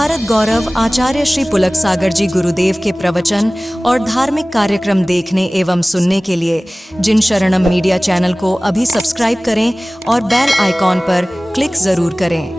भारत गौरव आचार्य श्री पुलक सागर जी गुरुदेव के प्रवचन और धार्मिक कार्यक्रम देखने एवं सुनने के लिए जिन शरणम मीडिया चैनल को अभी सब्सक्राइब करें और बेल आइकॉन पर क्लिक जरूर करें।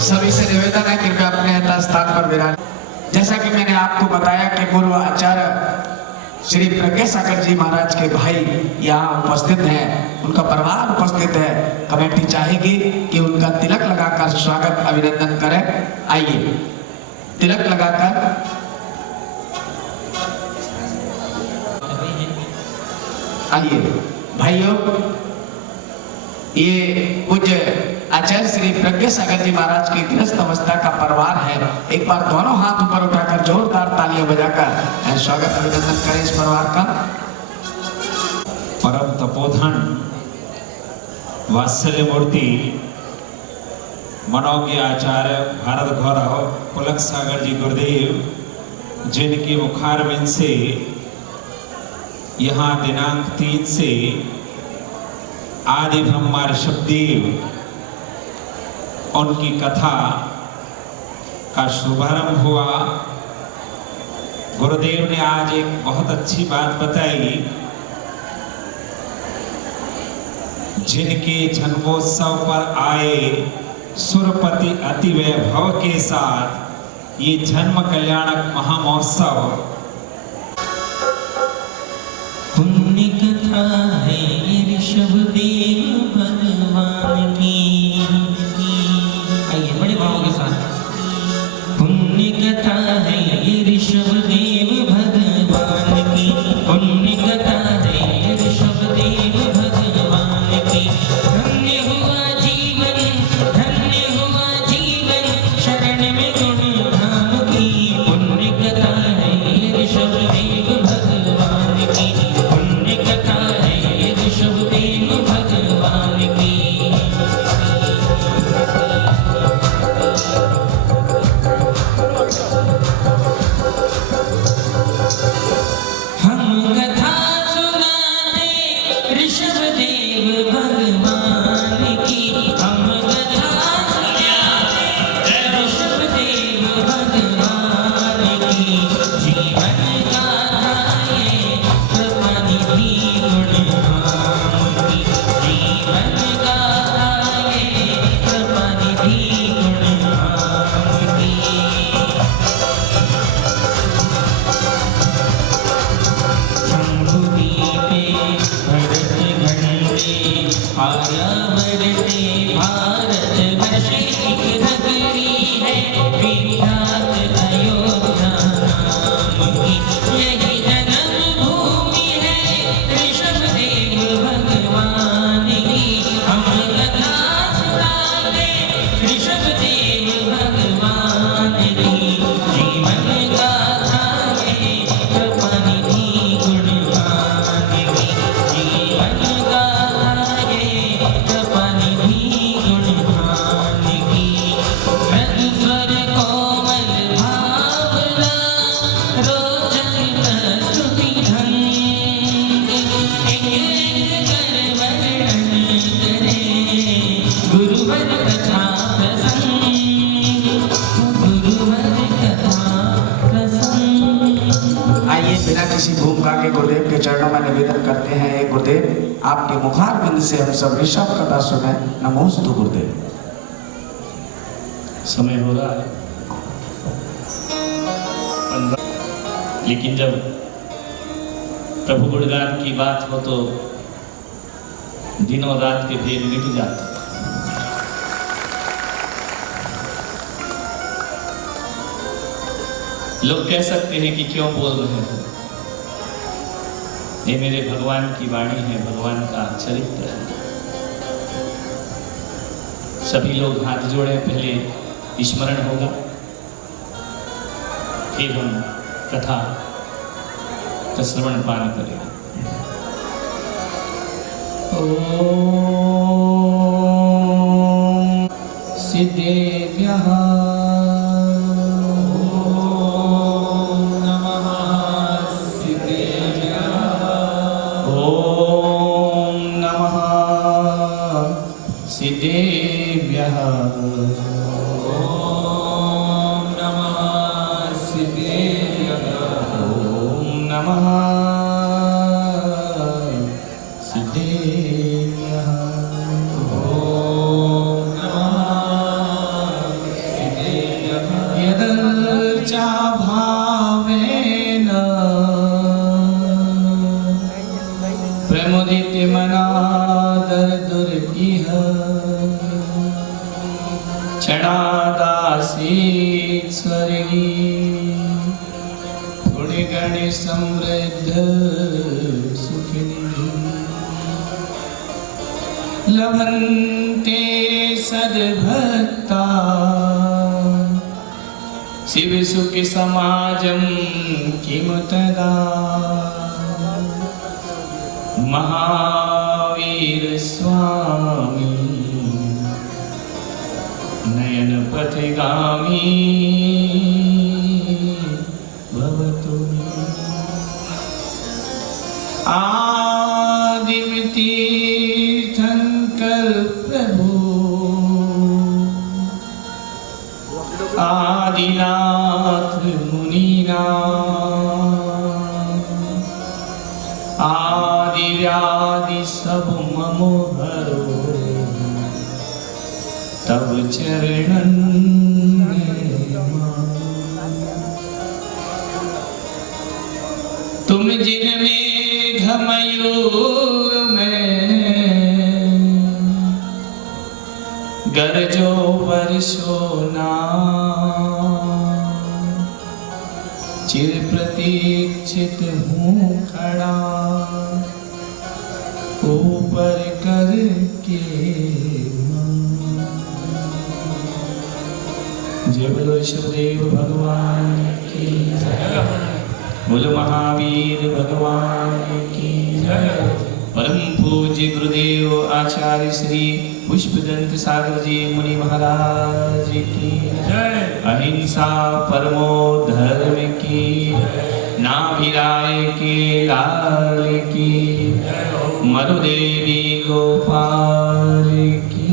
सभी से निवेदन है कृपया अपने स्थान पर विराज। जैसा कि मैंने आपको बताया कि पूर्व आचार्य श्री प्रज्ञा सागर जी महाराज के भाई यहाँ उपस्थित हैं, उनका परिवार उपस्थित है। कमेटी चाहेगी कि उनका तिलक लगाकर स्वागत अभिनंदन करें। आइए तिलक लगाकर आइए भाइयों। ये पूज्य आचार्य श्री प्रज्ञा सागर जी महाराज की गृहस्थ अवस्था का परिवार है। एक बार दोनों हाथ ऊपर उठाकर जोरदार तालियां बजाकर स्वागत अभिनंदन करें इस परिवार का। परम तपोधन वात्सल्य मूर्ति मनोज्ञ आचार्य भारत गौरव पुलक सागर जी गुरुदेव, जिनकी मुखारविंद से यहाँ दिनांक 3 से आदि ब्रह्मा ऋषभदेव उनकी कथा का शुभारंभ हुआ। गुरुदेव ने आज एक बहुत अच्छी बात बताई, जिनके जन्मोत्सव पर आए सुरपति अति वैभव के साथ ये जन्म कल्याणक महामहोत्सव पुण्य कथा है ऋषभदेव भगवान की। आइए बड़े भावों के साथ। पुण्य कथा है ऋषभदेव भगवान की, पुण्य कथा है ऋषभदेव भगवान की। धन्य हुआ जीवन, धन्य हुआ जीवन, शरण में गुण धाम की। पुण्य कथा है ऋषभदेव भगवान की, पुण्य कथा है ऋषभदेव भगवान की। हम कथा सुनाते ऋषभदेव भगवान की, हम कथा सुनाते ऋषभदेव भगवान की। जीवन गाथा ये कृपानिधि गुणधाम की, जीवन गाथा ये कृपानिधि गुणधाम की। शंभुदीपे भरत घंटे आर्यावर्ते भारतवर्षे एक नगरी है विख्यात अयोध्या नाम की। यही जन्म भूमि है ऋषभदेव भगवान की। हम कथा सुनाते ऋषभदेव भगवान की। जीवन गाथा है कृपानिधि गुणगान की, जीवन गाथा है कृपानिधि गुणगान की। मधुर कोमल भावना रोचक स्तुति ढंग, एक कर वर्णन करे गुरुवर कथा प्रसंग, गुरुवर कथा प्रसंग। आइए बिना किसी भूमिका के गुरुदेव के चरणों में निवेदन करते हैं। गुरुदेव आपके मुखारविंद से हम सब ऋषभ कथा सुने। नमोस्तु गुरुदेव। समय हो रहा है लेकिन जब प्रभु गुणगान की बात हो तो दिनों रात के भेद मिट जाते। लोग कह सकते हैं कि क्यों बोल रहे हो, ये मेरे भगवान की वाणी है, भगवान का चरित्र है। सभी लोग हाथ जोड़े, पहले स्मरण होगा, फिर हम कथा का श्रवण पान करेंगे। ओम सिद्धेभ्यः लभन्ते सद्भक्ता शिव सुख समाजं किम तदा महावीर स्वामी नयन पथगामी भवतु आदिमिति आदिनाथ मुनीनाथ आदि व्याधि सब ममोहरो तब चरणन तुम जिनमें घमयूर में गरजो वर्षो ना चिर प्रतीक्षित हूँ खड़ा ऊपर करके जय बोलो शिवदेव भगवान की जय, बोलो महावीर भगवान की जय। परम पूज्य गुरुदेव आचार्य श्री पुष्पदंत सागर जी मुनि महाराज की जय। अहिंसा परमो धर्म की, नाभिराय के लाल की, मरुदेवी गोपाल की,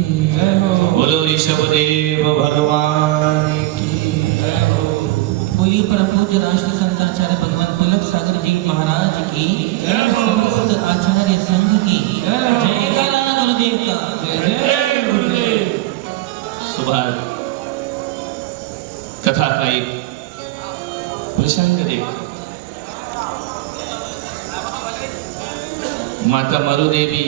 बोलो ऋषभदेव भगवान की। बोलिए परम पूज्य राष्ट्र संताचार्य भगवान पुलक सागर जी महाराज की, समस्त आचार्य संघ की जय। काला गुरुदेव का जय। सुबह कथा का एक प्रसंग देख, माता मरुदेवी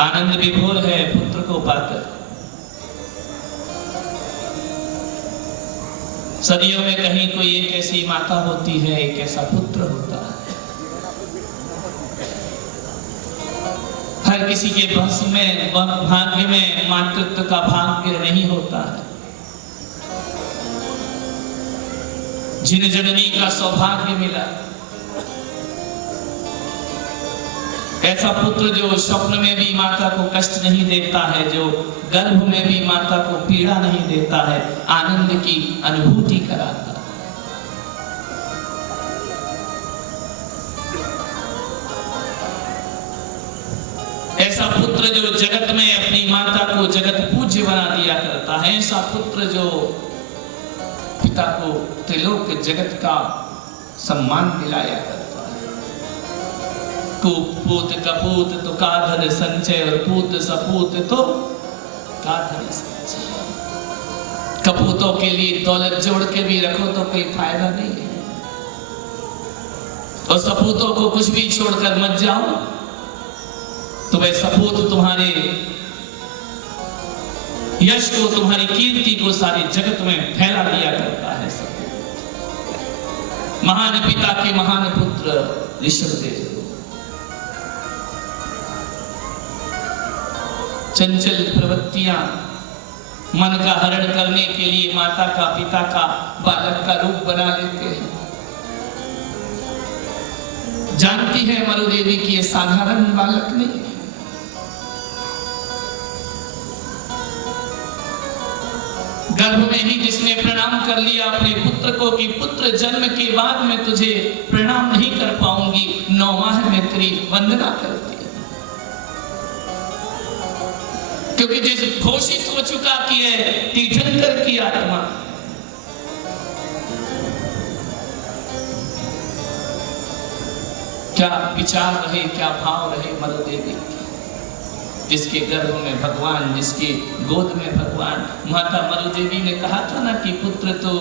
आनंद विभोर है पुत्र को पाकर। सदियों में कहीं कोई एक ऐसी माता होती है, एक ऐसा पुत्र होता है। हर किसी के बस में भाग्य में मातृत्व का भाग्य नहीं होता है। जिन जननी का सौभाग्य मिला, ऐसा पुत्र जो स्वप्न में भी माता को कष्ट नहीं देता है, जो गर्भ में भी माता को पीड़ा नहीं देता है, आनंद की अनुभूति कराता है। ऐसा पुत्र जो जगत में अपनी माता को जगत पूज्य बना दिया करता है, ऐसा पुत्र जो पिता को त्रिलोक जगत का सम्मान दिलाया करता है। कुपूत कपूत तो काधर संचय, और पूत सपूत तो काधर संचय। कपूतों के लिए दौलत जोड़ के भी रखो तो कोई फायदा नहीं है, और सपूतों को कुछ भी छोड़कर मत जाओ तो वह सपूत तुम्हारे यश को, तुम्हारी कीर्ति को सारे जगत में फैला दिया करता है। महान पिता के महान पुत्र ऋषभदेव चंचल प्रवृत्तियां मन का हरण करने के लिए माता का, पिता का, बालक का रूप बना लेते हैं। जानती है मरुदेवी की ये साधारण बालक नहीं है। गर्भ में ही जिसने प्रणाम कर लिया अपने पुत्र को कि पुत्र जन्म के बाद मैं तुझे प्रणाम नहीं कर पाऊंगी, 9 माह में तेरी वंदना करती है, क्योंकि जैसे घोषित हो चुका कि है तीर्थंकर की आत्मा। क्या विचार रहे, क्या भाव रहे मरुदेवी के, जिसके गर्भ में भगवान, जिसके गोद में भगवान। माता मरुदेवी ने कहा था ना कि पुत्र तो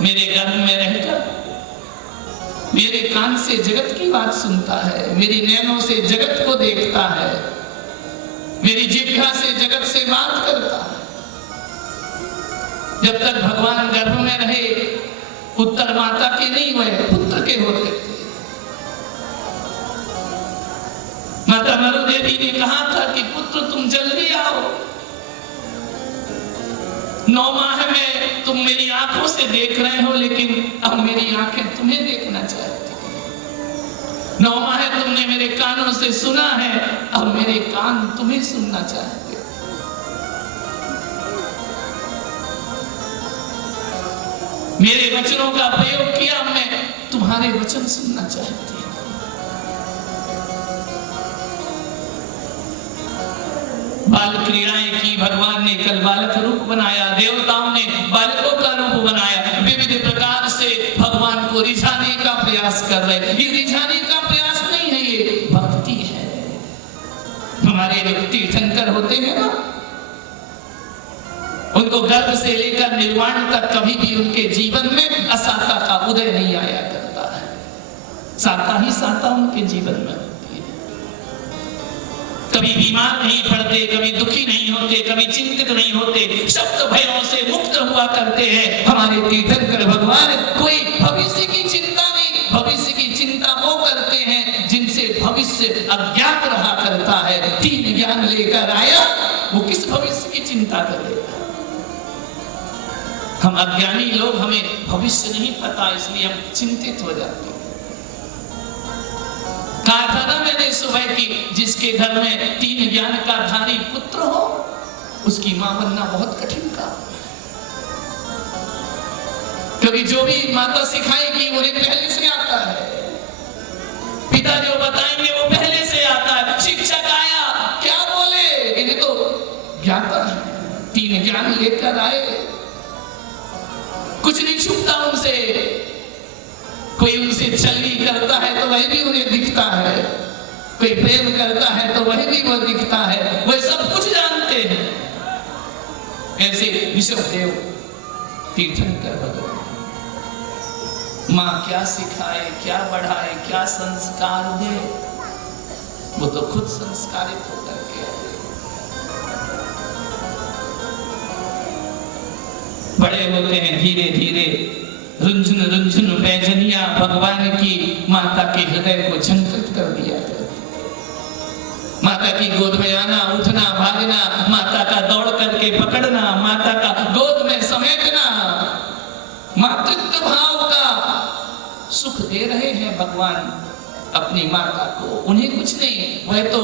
मेरे गर्भ में रहकर मेरे कान से जगत की बात सुनता है, मेरी नैनों से जगत को देखता है, मेरी जिह्वा से जगत से बात करता है। जब तक भगवान गर्भ में रहे उत्तर माता के नहीं, वह पुत्र के होते थे। माता मरुदेवी ने कहा था कि पुत्र तुम जल्दी आओ, 9 माह में तुम मेरी आंखों से देख रहे हो, लेकिन अब मेरी आंखें तुम्हें देखना चाहती हैं। 9 माह तुमने मेरे कानों से सुना है, अब मेरे कान तुम्हें सुनना चाहते हैं। मेरे वचनों का प्रयोग किया, मैं तुम्हारे वचन सुनना चाहती हूँ। बाल क्रीड़ाएं की, भगवान ने कल बालक रूप बनाया, देवताओं ने बालकों का रूप बनाया, विविध प्रकार से भगवान को रिझाने का प्रयास कर रहे। ये रिझाने का प्रयास नहीं है, ये भक्ति है। हमारे जो तीर्थंकर होते हैं ना, उनको गर्भ से लेकर निर्वाण तक कभी भी उनके जीवन में असाता का उदय नहीं आया करता है। साता ही साता उनके जीवन में होती है। कभी बीमार नहीं पड़ते, कभी दुखी नहीं होते, कभी चिंतित नहीं होते, शब्द भयों से मुक्त हुआ करते हैं हमारे तीर्थंकर भगवान। कोई भविष्य की चिंता नहीं, भविष्य की चिंता वो करते हैं जिनसे भविष्य अज्ञात रहा करता है। 3 ज्ञान लेकर आया, वो किस भविष्य की चिंता करेगा। हम अज्ञानी लोग, हमें भविष्य नहीं पता, इसलिए हम चिंतित हो जाते हैं। कहा था ना मैंने सुबह की, जिसके घर में 3 ज्ञान का धारी पुत्र हो, उसकी मां बनना बहुत कठिन काम है। क्योंकि जो भी माता सिखाएगी उन्हें पहले से आता है, पिता जो बताएंगे वो पहले से आता है। शिक्षक आया, क्या बोले, इन्हें तो ज्ञाता है, 3 ज्ञान लेकर आए, कुछ नहीं छुपता उनसे। कोई उनसे छलनी करता है तो वह भी उन्हें दिखता है, कोई प्रेम करता है तो वह भी वो दिखता है, वह सब कुछ जानते हैं। ऐसे ऋषभदेव तीर्थंकर भगवान, मां क्या सिखाए, क्या बढ़ाए, क्या संस्कार दे, वो तो खुद संस्कारित होकर के आए। बड़े होते हैं धीरे धीरे, रुंझुन रुंझुन पैजनिया भगवान की माता के हृदय को झंकृत कर दिया। माता की गोद में आना, उठना, भागना, माता का दौड़ करके पकड़ना, माता का गोद में समेटना, मातृत्व भाव का सुख दे रहे हैं भगवान अपनी माता को। उन्हें कुछ नहीं, वह तो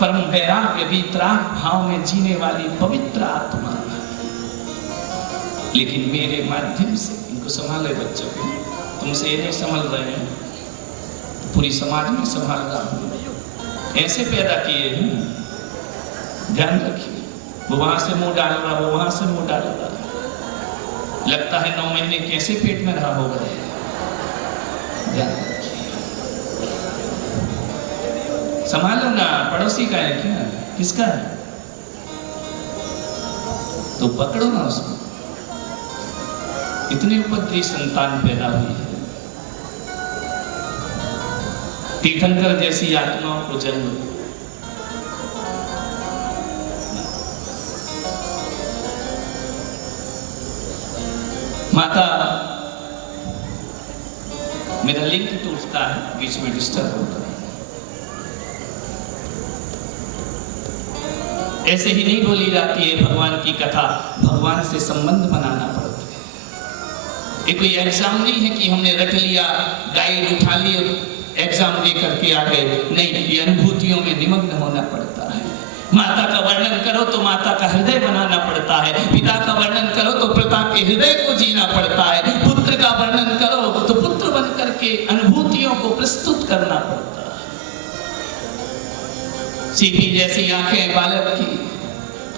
परम वैराग्य वितराग भाव में जीने वाली पवित्र आत्मा। लेकिन मेरे माध्यम से इनको संभाले बच्चों को, तुमसे ये नहीं संभाल रहे हैं तो पूरी समाज में संभाल रहा हूं। ऐसे पैदा किए हैं, ध्यान रखिए। वो वहां से मुंह डाल रहा, वो वहां से मुंह डाल रहा, लगता है 9 महीने कैसे पेट में रहा होगा। ध्यान रखिए, संभालो ना। पड़ोसी का है क्या, किसका है? तो पकड़ो ना उसको। इतनी उपद्रवी संतान पैदा हुई है, तीर्थंकर जैसी आत्माओं को जन्म दो। माता, मेरा लिंक टूटता है, बीच में डिस्टर्ब होता है। ऐसे ही नहीं बोली जाती है भगवान की कथा, भगवान से संबंध बनाना पड़ता है। ये कोई एग्जाम नहीं है कि हमने रख लिया, गाइड उठा लिए, एग्जाम दे करके आ गए। नहीं, ये अनुभूतियों में निमग्न होना पड़ता है। माता का वर्णन करो तो माता का हृदय बनाना पड़ता है, पिता का वर्णन करो तो पिता के हृदय को जीना पड़ता है, पुत्र का वर्णन करो तो पुत्र बन करके अनुभूतियों को प्रस्तुत करना पड़ता है। सीपी जैसी आंखें बालक की,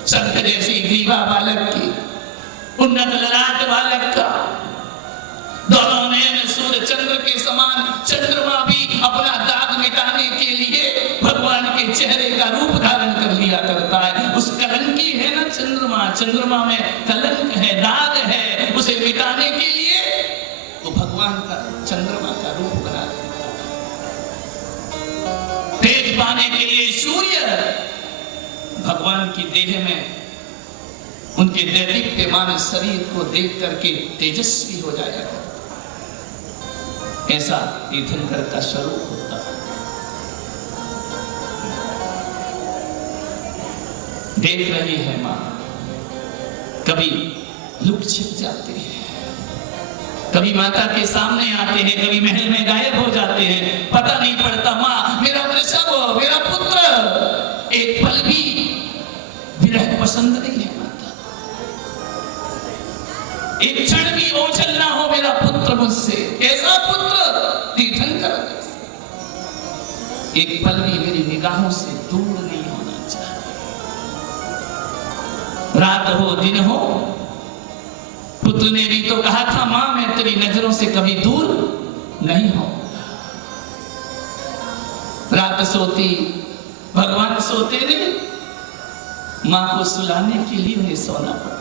शंख जैसी ग्रीवा बालक की, उन्नत ललाट बालक का, दोनों नयन सूर्य चंद्र के समान, चंद्रमा भी अपना दाग मिटाने के लिए भगवान के चेहरे का रूप धारण कर लिया करता है। उस कलंकी है ना चंद्रमा, चंद्रमा में कलंक है, दाग है, उसे मिटाने के लिए तो भगवान का चंद्रमा का रूप बना देता है। तेज पाने के लिए सूर्य भगवान की देह में उनके दैदीप्यमान शरीर को देख करके तेजस्वी हो जाया करता। ऐसा तीर्थंकर का स्वरूप होता है। देख रही है मां, कभी लुक छिप जाते हैं, कभी माता के सामने आते हैं, कभी महल में गायब हो जाते हैं, पता नहीं पड़ता। मां, मेरा वृषभ, मेरा पुत्र, एक पल भी विरह पसंद नहीं है माता। एक क्षण भी ओझल ना हो मेरा पुत्र मुझसे। कैसा पुत्र? तीर्थंकर। एक पल भी मेरी निगाहों से दूर नहीं होना चाहिए। रात हो दिन हो, पुत्र ने भी तो कहा था, मां मैं तेरी नजरों से कभी दूर नहीं हो। रात सोती, भगवान सोते नहीं, मां को सुलाने के लिए उन्हें सोना पड़ता।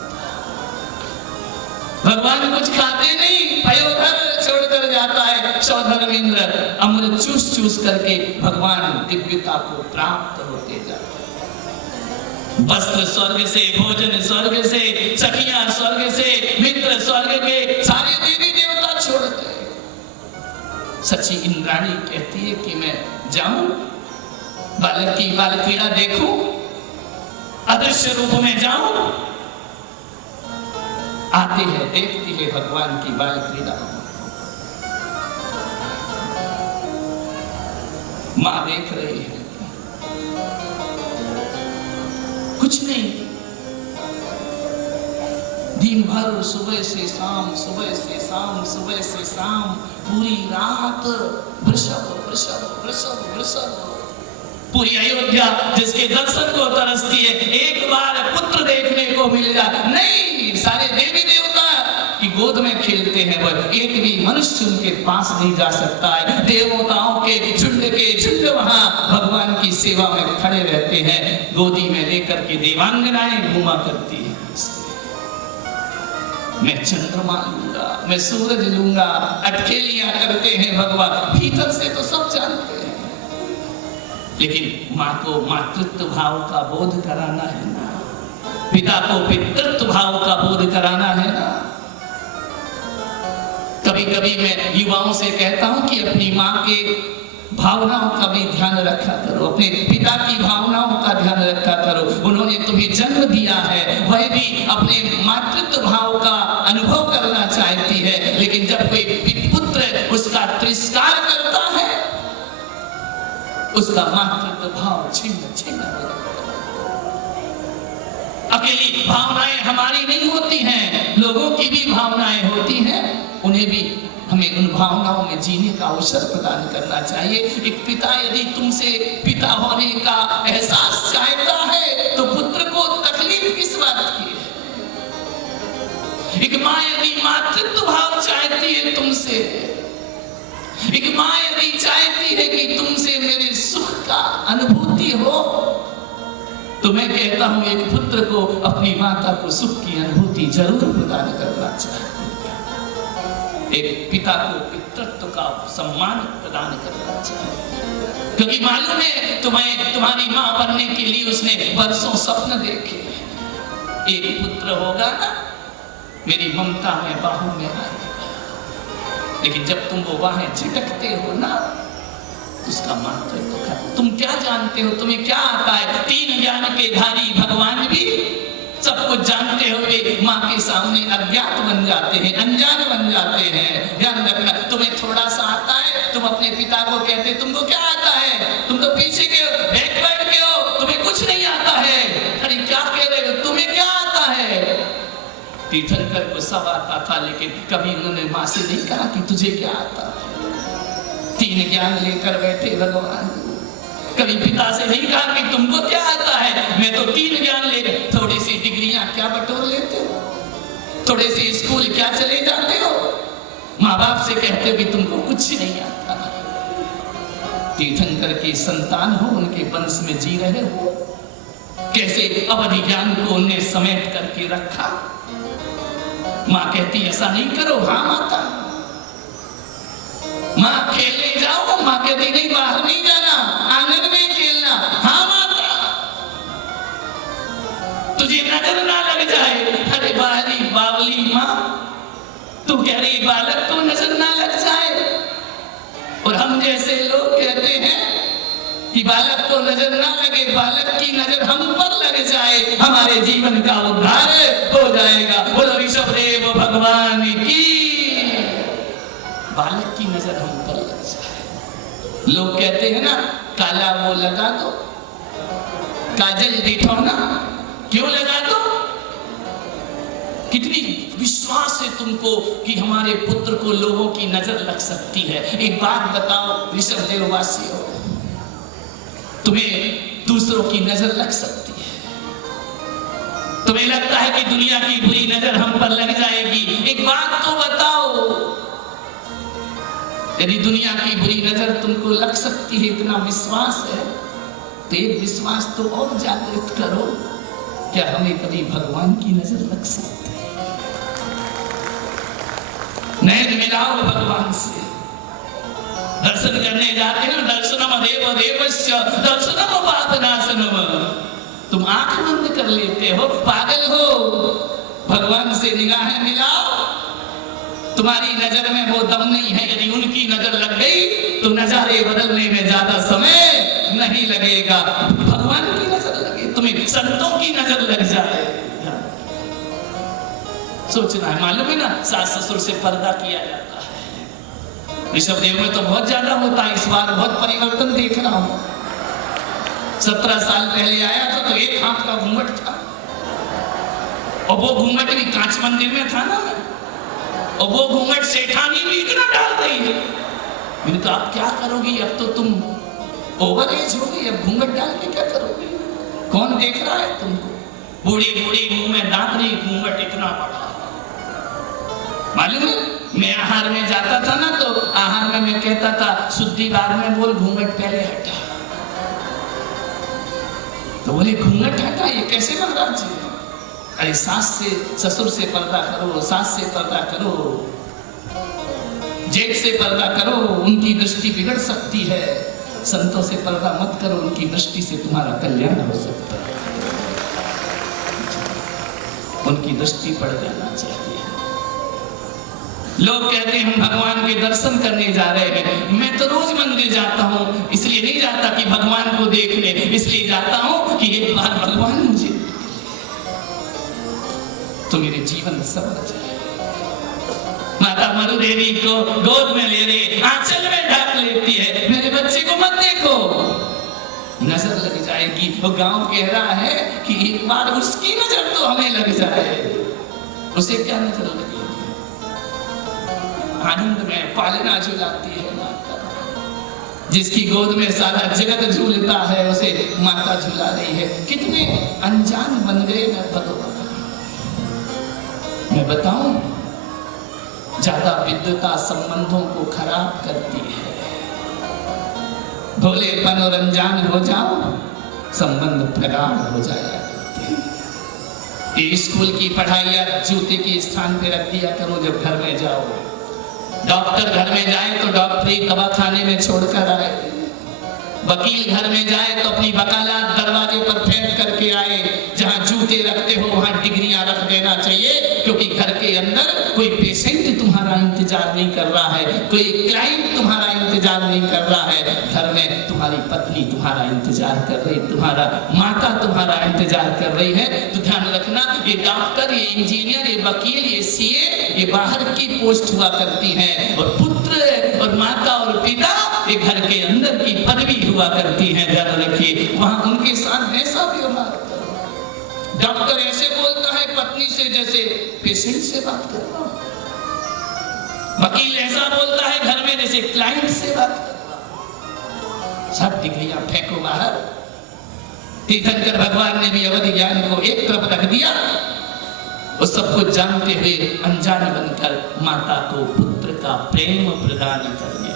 भगवान कुछ खाते नहीं, पयोधर छोड़कर जाता है। सौधर्मेंद्र अमृत चूस चूस करके भगवान दिव्यता को प्राप्त होते जाते हैं। वस्त्र स्वर्ग से, भोजन स्वर्ग से, सखियां स्वर्ग से, मित्र स्वर्ग के, सारे देवी देवता छोड़ते हैं। सची इंद्राणी कहती है कि मैं जाऊं, बालक की बाल क्रीड़ा देखूं, अदृश्य रूप में जाऊं। आती है, देखती है भगवान की बाल क्रीड़ा। मां देख रही है, कुछ नहीं, दिन भर सुबह से शाम, सुबह से शाम, सुबह से शाम, पूरी रात वृषभ वृषभ वृषभ वृषभ। पूरी अयोध्या जिसके दर्शन को तरसती है, एक बार पुत्र देखने को मिल जाए। नहीं, सारे देवी देवता की गोद में खेलते हैं, वह एक भी मनुष्य उनके पास नहीं जा सकता है। देवताओं के झुंड वहां भगवान की सेवा में खड़े रहते हैं, गोदी में लेकर के देवांगनाएं घूमा करती है। मैं चंद्रमा लूंगा, मैं सूरज लूंगा, अटखेलियां करते हैं भगवान। भीतर से तो सब जानते हैं, लेकिन मां को मातृत्व भाव का बोध कराना है ना, पिता को पितृत्व भाव का बोध कराना है ना। कभी कभी मैं युवाओं से कहता हूं कि अपनी मां के भावनाओं का भी ध्यान रखा करो, अपने पिता की भावनाओं का ध्यान रखा करो। उन्होंने तुम्हें जन्म दिया है, वह भी अपने मातृत्व भाव का अनुभव करना चाहती है, लेकिन जब कोई पुत्र उसका तिरस्कार करता है, उसका मातृत्व भाव छिन्न छिन्न हो जाता है। अकेली भावनाएं हमारी नहीं होती हैं, लोगों की भी भावनाएं होती हैं, उन्हें भी हमें उन भावनाओं में जीने का अवसर प्रदान करना चाहिए। एक पिता यदि तुमसे पिता होने का एहसास चाहता है, तो पुत्र को तकलीफ किस बात की है? एक माँ यदि मातृत्व भाव चाहती है तुमसे, एक माँ यदि चाहती है कि तुमसे मेरे सुख का अनुभूति हो, तो मैं कहता हूं एक पुत्र को अपनी माता को सुख की अनुभूति जरूर प्रदान करना चाहिए। एक पिता को पितृत्व का सम्मान प्रदान करना चाहिए, क्योंकि मालूम है तुम्हारी मां बनने के लिए उसने बरसों स्वप्न देखे। एक पुत्र होगा ना, मेरी ममता में बाहू में आएगा, लेकिन जब तुम वो बाहें झिटकते हो ना, उसका मात्र दुखा। तुम क्या जानते हो, तुम्हें क्या आता है? 3 ज्ञान के धारी भगवान भी सब कुछ जानते हुए माँ के सामने अज्ञात बन जाते हैं, अनजान बन जाते हैं। ध्यान रखना, तुम्हें थोड़ा सा आता है, तुम अपने पिता को कहते तुमको क्या आता है, तुम तो पीछे के बैकवर्ड के हो, तुम्हें कुछ नहीं आता है। अरे क्या कह रहे हो, तुम्हें क्या आता है? तीर्थंकर को सब आता था, लेकिन कभी उन्होंने माँ से नहीं कहा कि तुझे क्या आता है। 3 ज्ञान लेकर बैठे भगवान, कभी पिता से नहीं कहा कि तुमको क्या आता है। मैं तो 3 ज्ञान ले, थोड़ी सी डिग्रियां क्या बटोर लेते हो, थोड़े से स्कूल क्या चले जाते हो, माँ बाप से कहते हो कि तुमको कुछ नहीं आता। तीर्थंकर के संतान हो, उनके वंश में जी रहे हो, कैसे अवधि ज्ञान को उन्हें समेट करके रखा। माँ कहती ऐसा नहीं करो, हाँ माता। माँ खेलने जाओ, माँ कहती नहीं बाहर नहीं जाना, आंगन में खेलना, हाँ माता। तुझे नजर ना लग जाए, अरे बाहरी बावली माँ, तू कह रही बालक को नजर ना लग जाए। और हम जैसे लोग कहते हैं कि बालक को नजर ना लगे, बालक की नजर हम पर लग जाए, हमारे जीवन का उद्धार हो जाएगा। बोलो ऋषभदेव भगवान की। बालक की नजर हम पर लग जाए। लोग कहते हैं ना, काला वो लगा दो, काजल दिठौना क्यों लगा दो। कितनी विश्वास है तुमको कि हमारे पुत्र को लोगों की नजर लग सकती है। एक बात बताओ ऋषभदेव वासियों, तुम्हें दूसरों की नजर लग सकती है? तुम्हें लगता है कि दुनिया की बुरी नजर हम पर लग जाएगी? एक बात तो बताओ, यदि दुनिया की बुरी नजर तुमको लग सकती है, इतना विश्वास है, तो एक विश्वास तो और जागृत करो, क्या हमें कभी भगवान की नजर लग सकती है? नैन मिलाओ भगवान से, दर्शन करने जाते हैं, दर्शनम देव देवस्य दर्शनम पापनाशनम। तुम आंख बंद कर लेते हो, पागल हो। भगवान से निगाहें मिलाओ, तुम्हारी नजर में वो दम नहीं है। यदि उनकी नजर लग गई तो नजारे बदलने में ज्यादा समय नहीं लगेगा। भगवान की नजर लगे, तुम्हें संतों की नजर लग जाए, सोचना है। मालूम है ना, सास ससुर से पर्दा किया जाता है। ऋषभदेव में तो बहुत ज्यादा होता है, इस बार बहुत परिवर्तन देख रहा हूं। 17 साल पहले आया था तो एक हाथ का घूंघट था, और वो घूंघट भी कांच मंदिर में था ना, और वो घूंघट सेठानी भी इतना डाल रही है। मैंने कहा आप क्या करोगी, अब तो तुम ओवर एज हो गई, अब घूंघट डाल के क्या करोगी, कौन देख रहा है तुमको। बूढ़ी बूढ़ी मुंह में दांत नहीं, घूंघट इतना बड़ा। मालूम है, मैं आहार में जाता था ना, तो आहार में मैं कहता था शुद्धि बार में बोल, घूंघट पहले हटा। तो बोले घूंघट हटा, ये कैसे महाराज जी? अरे सास से ससुर से पर्दा करो, सास से पर्दा करो, जेठ से पर्दा करो, उनकी दृष्टि बिगड़ सकती है। संतों से पर्दा मत करो, उनकी दृष्टि से तुम्हारा कल्याण हो सकता है। उनकी दृष्टि पड़ जाना चाहिए। लोग कहते हैं हम भगवान के दर्शन करने जा रहे हैं। मैं तो रोज मंदिर जाता हूँ, इसलिए नहीं जाता कि भगवान को देख ले, इसलिए जाता हूँ कि एक बार भगवान मुझे तो मेरे जीवन संवर जाए। माता मरु देवी को गोद में ले रही, आंचल में ढक लेती है, मेरे बच्चे को मत देखो, नजर लग जाएगी। वो गांव कह रहा है कि एक बार उसकी नजर तो हमें लग जाए। उसे क्या नजर लगेगी? आनंद में पालना झुलाती है माता, जिसकी गोद में सारा जगत झूलता है, उसे माता झुला रही है। कितने अनजान बन गए मैं भगवान। मैं बताऊं, ज्यादा विद्वता संबंधों को खराब करती है। भोलेपन और अनजान हो जाओ, संबंध प्रगाढ़ हो जाया। ये स्कूल की पढ़ाई या जूते के स्थान पे रख दिया करो जब घर में जाओ। डॉक्टर घर में जाए तो डॉक्टरी दवा खाने में छोड़कर आए। वकील घर में जाए तो अपनी वकालत दरवाजे पर फेंक करके आए। जहां जूते रखते हो वहां डिग्रियां रख देना चाहिए, क्योंकि घर के अंदर कोई पेशेंट तुम्हारा इंतजार नहीं कर रहा है, कोई क्लाइंट तुम्हारा इंतजार नहीं कर रहा है। घर में तुम्हारी पत्नी तुम्हारा इंतजार कर रही, तुम्हारा माता तुम्हारा इंतजार कर रही है। तो ध्यान रखना, ये डॉक्टर, ये इंजीनियर, ये वकील, ये सीए, ये बाहर की पोस्ट हुआ करती हैं, और पुत्र और माता और पिता ये घर के अंदर की पदवी हुआ करती है। ध्यान रखिए, वहां उनके साथ ऐसा व्यवहार करो। डॉक्टर ऐसे बोलता है पत्नी से जैसे पेशेंट से बात करता है। वकील ऐसा बोलता है घर में जैसे क्लाइंट से बात करता है। सब डिग्रियां फेंको बाहर। तीर्थंकर भगवान ने भी अवधि ज्ञान को एक तरफ रख दिया। वो सब कुछ जानते हुए अनजान बनकर माता को पुत्र का प्रेम प्रदान करने।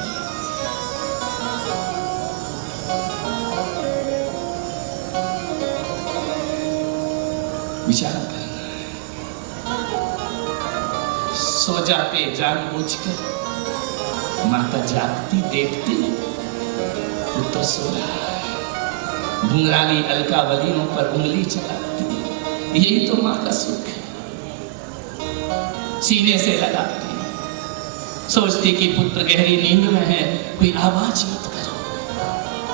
विचार करना। सो जाते जानबूझकर, माता जागती देखती पुत्र सो रहा है। घुंघराली अलकावलियों पर उंगली चलाती, यही तो माँ का सुख है। सीने से लगाती, सोचती कि पुत्र गहरी नींद में है, कोई आवाज मत करो।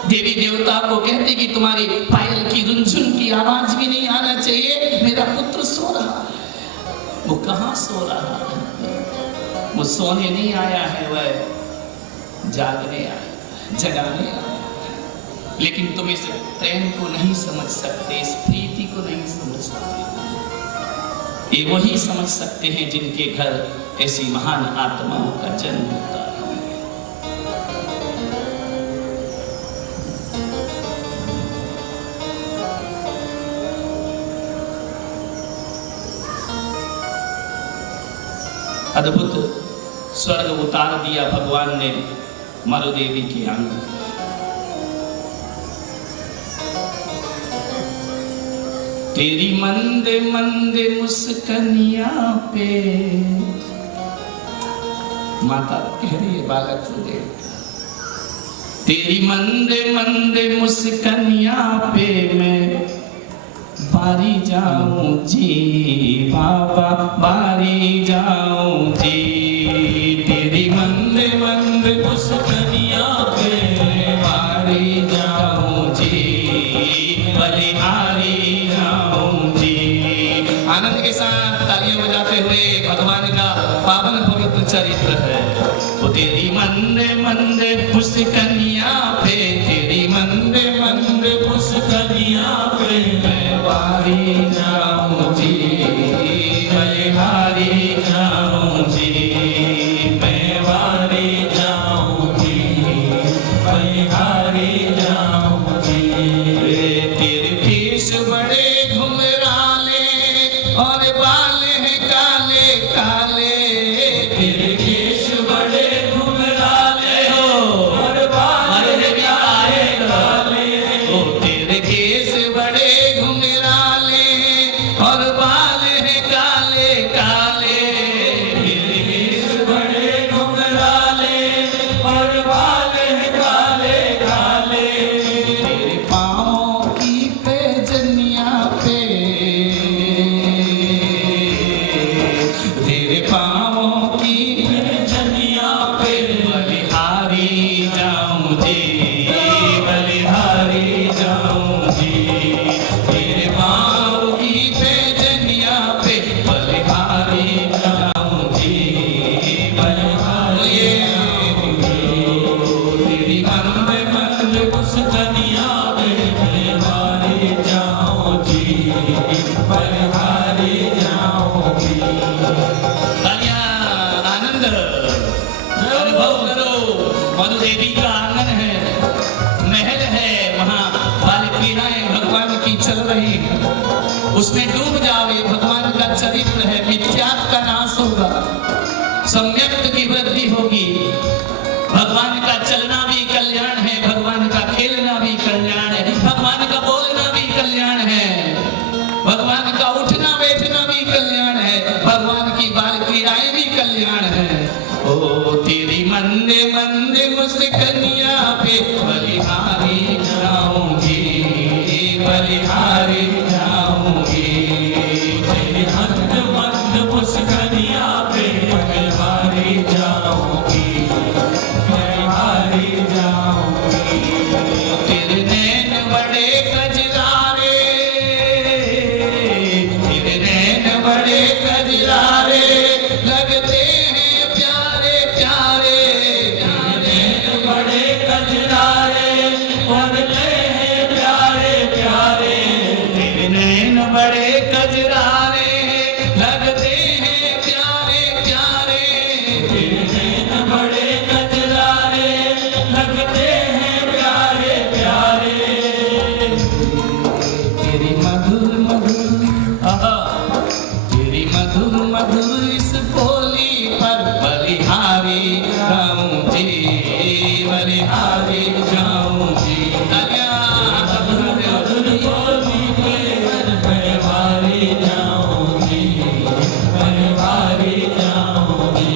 देवी देवता को कहती कि तुम्हारी पायल की रुनझुन की आवाज भी नहीं आना चाहिए, मेरा पुत्र सो रहा है। वो कहाँ सो रहा है? वो सोने नहीं आया है, वह जागने आया, जगाने आया। लेकिन तुम इस प्रेम को नहीं समझ सकते, इस प्रीति को नहीं समझ सकते। ये वही समझ सकते हैं जिनके घर ऐसी महान आत्माओं का जन्म होता है। अद्भुत स्वर्ग उतार दिया भगवान ने मरुदेवी के आंगन। तेरी मंदे मंदे मुस्कनिया पे, माता कह रही है बालक को देख, तेरी मंदे मंदे मुस्कनिया पे मैं बारी जाऊं जी बाबा, बारी जाऊं जी। तेरी मंदे मंदे मुस्कनिया पे बारी जाऊं जी, बलिहारी जाऊं जी। आनंद के साथ तालियां बजाते हुए भगवान का पावन पवित्र चरित्र है। वो तेरी मंदे मंदे मुस्कनिया पे, तेरी मंदे मंदे मुस्कनिया पे बारी जाऊं जी, बलिहारी जाऊं जी, मैं बारी जाऊं जी, बलिहारी जाऊं जी। तेरे केश बड़े घुंघराले और बाल हैं काले काले, तेरे केश बड़े घुंघराले और बाल हैं काले काले। ओ तेरे केश बड़े घुंघराले और बाल हैं काले काले, तेरे केश बड़े घुंघराले और बाल हैं काले काले। तेरे पाँव की पैजनिया पे, तेरे पाँव की पैजनिया पे बलिहारी जाऊं जी, बलिहारी जाऊं जी। तेरे पाँव की पैजनिया पे बलिहारी जाऊं जी, बलिहारी तेरी मंदे मंदे मुस्कनिया पे बलिहारी जाऊं जी, बलिहारी जाऊं जी। तालियां, आनंद अनुभव करो। मधुदेवी का आंगन है, महल है, वहां बालिकीनाएं भगवान की चल रही हैं। उसमें डूब जाओ, ये भगवान का चरित्र है। मिथ्यात्व का नाश होगा, सम्यक्त की वृद्धि होगी। भगवान का चलना भी कल्याण है, भगवान का खेलना भी कल्याण है, भगवान का बोलना ओ तेरी मंदे मंदे मुस्कनिया पे बलिहारी जाऊंगी, बलिहारी जाऊंगी। तेरी मंद मंद मुस्कानिया पे बलिहारी जाऊंगी, बलिहारी जाऊंगी। तेरे नैन बड़े कजरारे, तेरे नैन बड़े कजरारे लगते हैं प्यारे प्यारे, तेरे नैन बड़े कजरारे लगते हैं प्यारे प्यारे। तेरे नैन बड़े कजरारे लगते हैं प्यारे प्यारे। तेरे नैन बड़े कजरारे लगते हैं प्यारे प्यारे। तेरी मधुर मधुर आहा, तेरी मधुर मधुर इस बोली पर बलिहारी जाऊंगी, बलिहारी जाऊंगी। मधुर बोली पर बलिहारी जाऊंगी, बलिहारी जाऊंगी।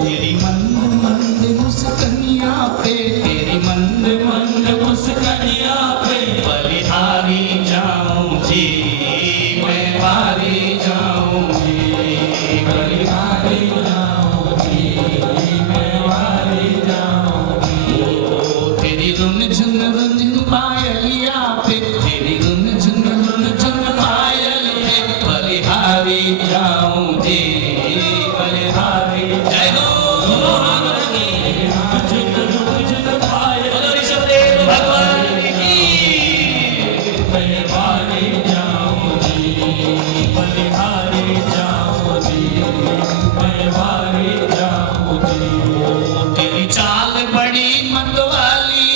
तेरी मंद मंद मुस्कनिया पे, तेरी मंद मंद मुस्कानिया पे बलिहारी जाऊंगी, मैं बारी जाऊंगी, बलिहारी जाऊंगी, मैं वारी जाऊंगी। ओ तेरी रुन झुन पायलिया पे, तेरी रुन झुन पायल पे बलिहारी जाऊंगी, बलिहारी। जय हो बोलो ऋषभदेव भगवान की। बलिहारी जाऊंगी, बलिहारी जाऊंगी, मैं वारी जाऊंगी। तेरी चाल बड़ी मतवाली,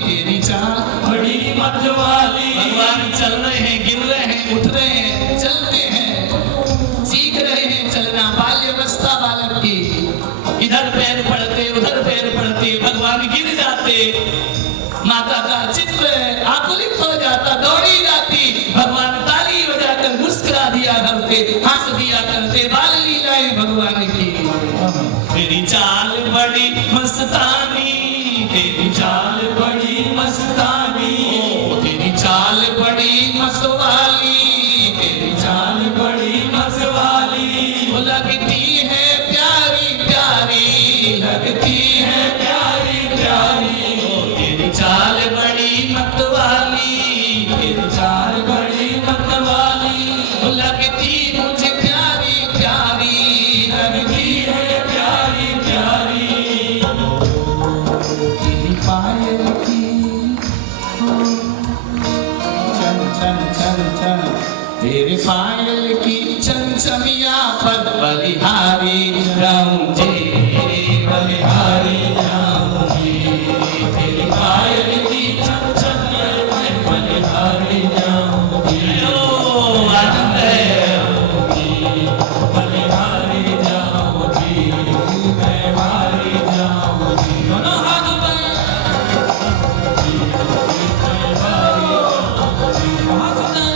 तेरी चाल बड़ी मतवाली भगवान चल रहे हैं, गिर रहे हैं, उठ रहे हैं, चलते हैं, सीख रहे हैं चलना। बाल्यावस्था बालक की, इधर पैर पड़ते उधर पैर पड़ते, भगवान गिर जाते, माता का चित्र आकुलित हो जाता, दौड़ी जाती, भगवान ताली बजाकर मुस्कुरा दिया करते, हंस दिया करते। बाल लीलाएं भगवान की। तेरी चाल बड़ी मस्तानी, तेरी चाल बड़ी मस्तानी, तेरी चाल बड़ी मसवाली, तेरी चाल बड़ी मसवाली। वो लगती है प्यारी प्यारी, लगती है प्यारी प्यारी, तेरी चाल बड़ी मतवाली, तेरी चाल बड़ी मतवाली। वो लगती मुझे प्यारी प्यारी, लगती है प्यारी प्यारी, तेरी पायल की चल चल चल चल, तेरे पायल की चमचमिया पर बलिहारी जाऊंगी, बलिहारी जाऊंगी। तेरी पायल की चमचमिया पर बलिहारी जाऊंगी, ओ आनंद है। बलिहारी जाऊंगी, मैं वारी जाऊंगी। दोनों हाथ ऊपर, मैं वारी जाऊंगी। बहुत सुंदर।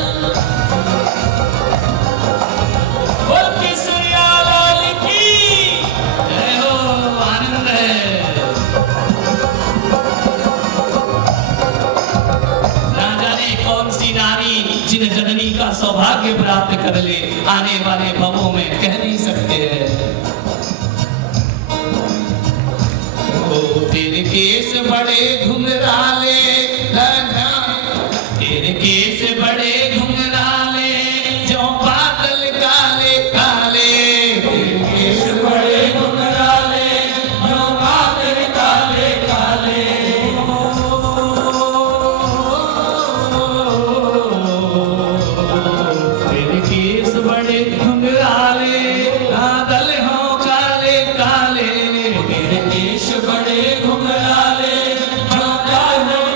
बोल केसरिया लाल की जय हो, आनंद है। ना जाने कौन सी नारी जिन जननी का सौभाग्य प्राप्त कर ले, आने वाले भवों में कह नहीं सकते हैं। ओ तेरे केस बड़े घुंघराले, तेरे केस बड़े घुंघराले, जो बादल काले काले, तेरे केस बड़े घुंघराले, जो बादल काले काले। तेरे केस बड़े घुंघराले, बादल हो काले काले। तेरे केश बड़े घुंघराले, जो बादल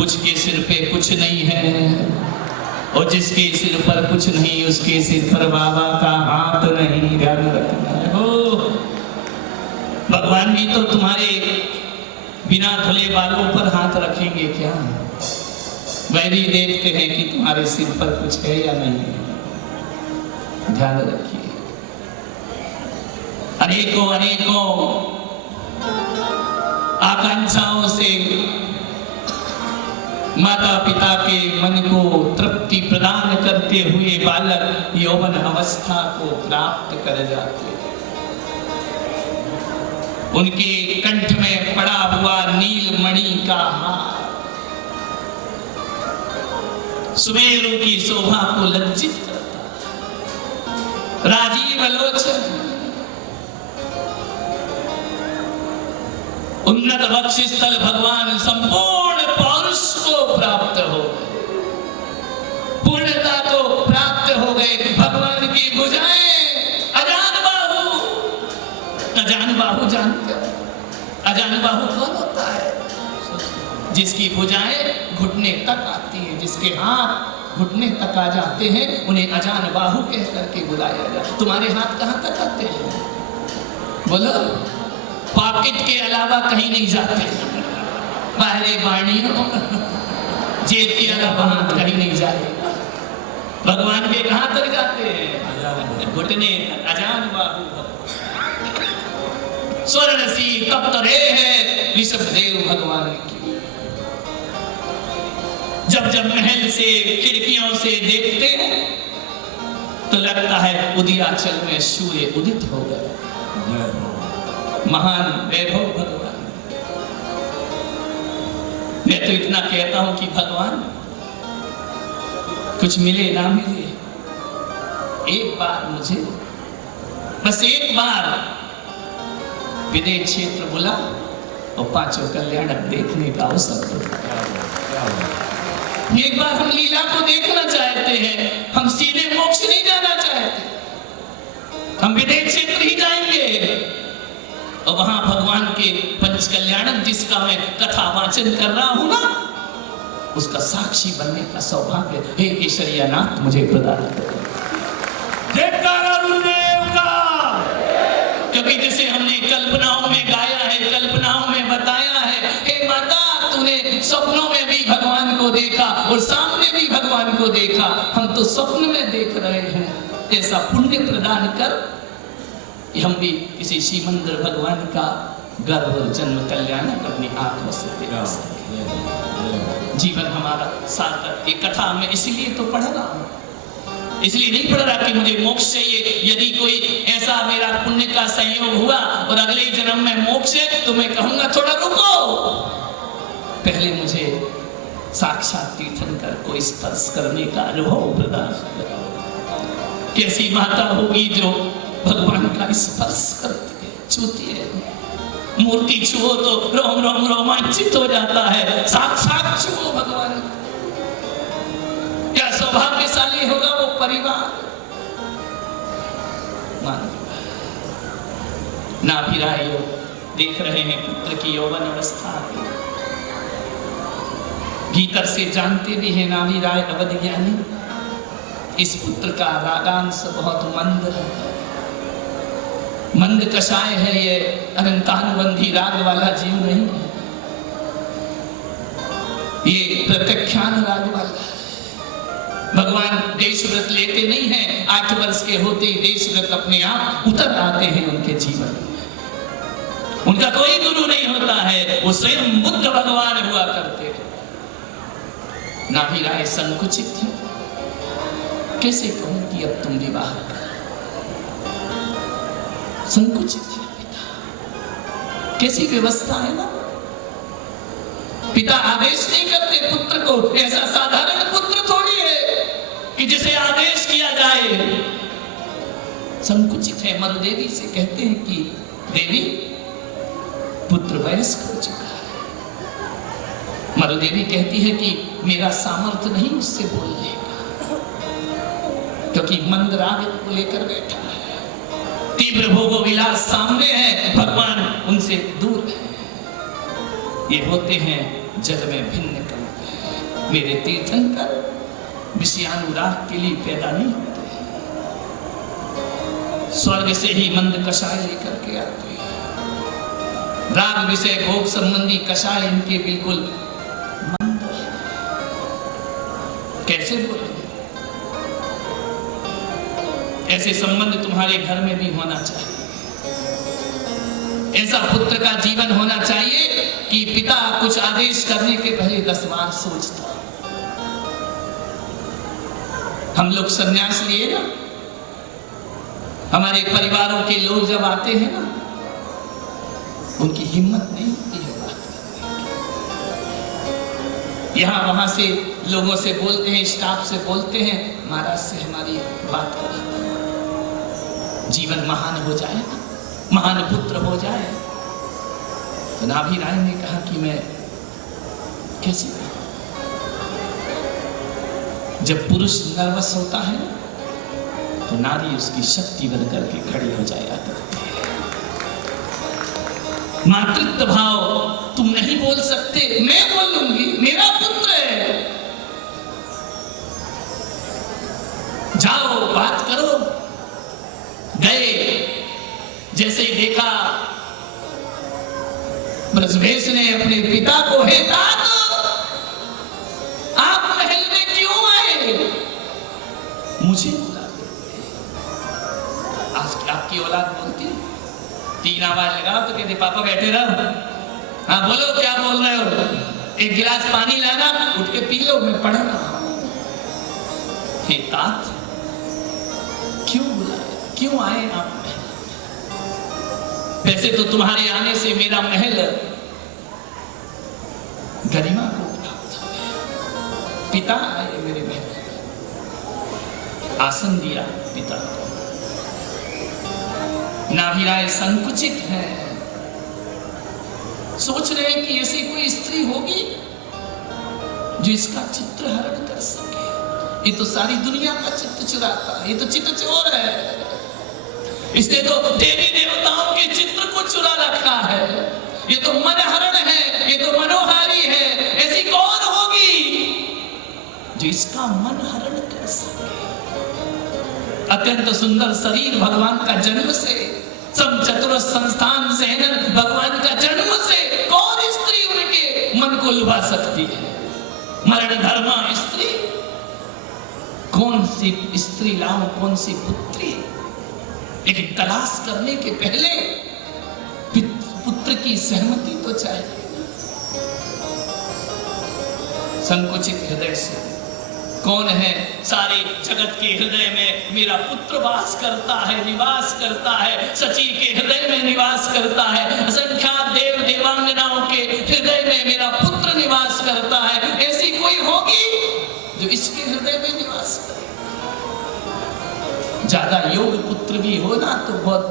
कुछ के सिर पे कुछ नहीं है, और जिसके सिर पर कुछ नहीं उसके सिर पर बाबा का हाथ नहीं। ध्यान रखना है हो। भगवान भी तो तुम्हारे बिना धुले बालों पर हाथ रखेंगे क्या? वह भी देखते हैं कि तुम्हारे सिर पर कुछ है या नहीं। ध्यान रखिए। अनेकों अनेकों आकांक्षाओं से माता पिता के मन को तृप्ति प्रदान करते हुए बालक यौवन अवस्था को प्राप्त कर जाते हैं। उनके कंठ में पड़ा हुआ नीलमणि का हार सुमेरु की शोभा को लज्जित करता है। राजीव लोचन उन्नत बक्षस्थल भगवान संपूर्ण पौरुष को प्राप्त हो गए, पूर्णता को प्राप्त हो गए। भगवान की भुजाएं अजान बाहु। अजान बाहु जानते हो? अजान बाहु कौन होता है? जिसकी भुजाएं घुटने तक आती है, जिसके हाथ घुटने तक आ जाते हैं, उन्हें अजान बाहु कह करके बुलाया जाता। तुम्हारे हाथ कहां तक आते हैं? बोलो। पॉकेट के अलावा कहीं नहीं जाते, बाहरे बाणियों जेब के अलावा हाथ कहीं नहीं जाते। भगवान के कहां तक जाते हैं? घुटने तक। अजान बाहु स्वर्ण सी तप्त रे है ऋषभदेव भगवान की। जब जब महल से खिड़कियों से देखते हैं तो लगता है उदयाचल में सूर्य उदित हो गया। महान वैभव भगवान। मैं तो इतना कहता हूं कि भगवान कुछ मिले ना मिले, एक बार मुझे, बस एक बार विदेश क्षेत्र बुला और पांचों कल्याणक देखने का अवसर दो। एक बार हम लीला को देखना चाहते हैं। हम सीधे मोक्ष नहीं जाना चाहते, हम विदेश क्षेत्र ही जाएंगे और वहां भगवान के पंच कल्याणक जिसका मैं कथा वाचन कर रहा हूं ना, उसका साक्षी बनने का सौभाग्य हे केशरियानाथ मुझे प्रदान करो। जयकारा गुरुदेव का। क्योंकि जिसे हमने कल्पनाओं में गाया है, कल्पनाओं में बताया है, हे माता तूने स्वप्नों में भी भगवान को देखा और सामने भी भगवान को देखा। हम तो स्वप्न में देख रहे हैं। ऐसा पुण्य प्रदान कर हम भी किसी श्रीमंदिर भगवान का गर्भ और जन्म कल्याणक अपनी आंखों से देख सके। जीवन हमारा सार्थक। ये कथा मैं इसीलिए तो पढ़ रहा हूं, इसलिए नहीं पढ़ रहा कि मुझे मोक्ष चाहिए। यदि कोई ऐसा मेरा पुण्य का संयोग हुआ और अगले जन्म में मोक्ष है तो मैं कहूंगा थोड़ा रुको, पहले मुझे साक्षात तीर्थंकर को स्पर्श करने का अनुभव प्रदान करो। कैसी माता होगी जो भगवान का स्पर्श करती है, छूती है। मूर्ति छुओ तो रोम रोम रोमांचित हो जाता है, साक्षात छुओ भगवान। क्या सौभाग्यशाली होगा वो परिवार। नाभिरायो देख रहे हैं पुत्र की यौवन अवस्था, भीतर से जानते भी हैं नाभिराय अवध ज्ञानी, इस पुत्र का रागांश बहुत मंद है, मंद कषाय है। ये अनंतानुबंधी राग वाला जीव नहीं है, ये प्रत्यक्षान राग वाला है। भगवान देश व्रत लेते नहीं हैं, 8 वर्ष के होते ही देश व्रत अपने आप उतर आते हैं उनके जीवन में। उनका कोई गुरु नहीं होता है, वो स्वयं बुद्ध भगवान हुआ करते हैं। नाभिराय संकुचित थे। कैसे कहूं कि अब तुम विवाह कर, संकुचित है पिता। कैसी व्यवस्था है ना, पिता आदेश नहीं करते पुत्र को। ऐसा साधारण पुत्र थोड़ी है कि जिसे आदेश किया जाए। संकुचित है। मरुदेवी से कहते हैं कि देवी पुत्र वयस्क हो चुका है। मरुदेवी कहती है कि मेरा सामर्थ्य नहीं उससे बोलने का, क्योंकि मंद राग को लेकर बैठा है, तीव्र भोगो विलास सामने है, भगवान उनसे दूर है। ये होते हैं जल में भिन्न कल्प है। मेरे तीर्थंकर विषयानुराग के लिए पैदा नहीं होते, स्वर्ग से ही मंद कषाय लेकर के आते हैं। राग विषय भोग संबंधी कषाय इनके बिल्कुल मंद है। कैसे बोले? ऐसे संबंध तुम्हारे घर में भी होना चाहिए। ऐसा पुत्र का जीवन होना चाहिए कि पिता कुछ आदेश करने के पहले 10 बार सोचता। हम लोग संन्यास लिए ना, हमारे परिवारों के लोग जब आते हैं ना, उनकी हिम्मत नहीं होती है बात करने। यहां वहां से लोगों से बोलते हैं, स्टाफ से बोलते हैं, महाराज से हमारी बात करा, जीवन महान हो जाए, महान पुत्र हो जाए। तो नाभि राय ने कहा कि मैं कैसे करूं? जब पुरुष नर्वस होता है तो नारी उसकी शक्ति बन करके खड़ी हो जाया करती है। मातृत्व भाव, तुम नहीं बोल सकते, मैं बोलूंगी, मेरा पुत्र है, जाओ बात करो। गए, जैसे ही देखा ब्रजभेश ने अपने पिता को, हे तात, आप महल में क्यों आए? मुझे बुला देते। आज आपकी औलाद बोलती, 3 आवाज लगाओ तो कहते पापा बैठे रहो। हाँ बोलो, क्या बोल रहे हो? 1 गिलास पानी लाना, उठ के पी लो, मैं पढ़ रहा हूं। हे तात, क्यों बुलाए, क्यों आए आप? वैसे तो तुम्हारे आने से मेरा महल गरिमा को प्राप्त हो गया। पिता आए मेरे महल, आसन दिया पिता को। नाभि राय संकुचित है, सोच रहे हैं कि ऐसी कोई स्त्री होगी जो इसका चित्र हरण कर सके। ये तो सारी दुनिया का चित्त चुराता है, ये तो चित्त चोर है। इसने तो देवी देवताओं के चित्र को चुरा रखा है। ये तो मनहरण है, ये तो मनोहारी है। ऐसी कौन होगी जो इसका मन हरण कर सके? अत्यंत सुंदर शरीर भगवान का जन्म से, सम चतुर संस्थान सहनन भगवान का जन्म से कौन स्त्री उनके मन को लुभा सकती है? मरण धर्मा स्त्री, कौन सी स्त्री लाऊं, कौन सी पुत्री? लेकिन तलाश करने के पहले पुत्र की सहमति तो चाहिए। संकुचित हृदय से, कौन है सारे जगत के हृदय में मेरा पुत्र वास करता है, निवास करता है, सची के हृदय में निवास करता है, असंख्यात देव देवांगनाओं के हृदय में मेरा पुत्र निवास करता है। ऐसी कोई होगी जो इसके हृदय में निवास करे? ज्यादा योग पुत्र भी हो ना तो बहुत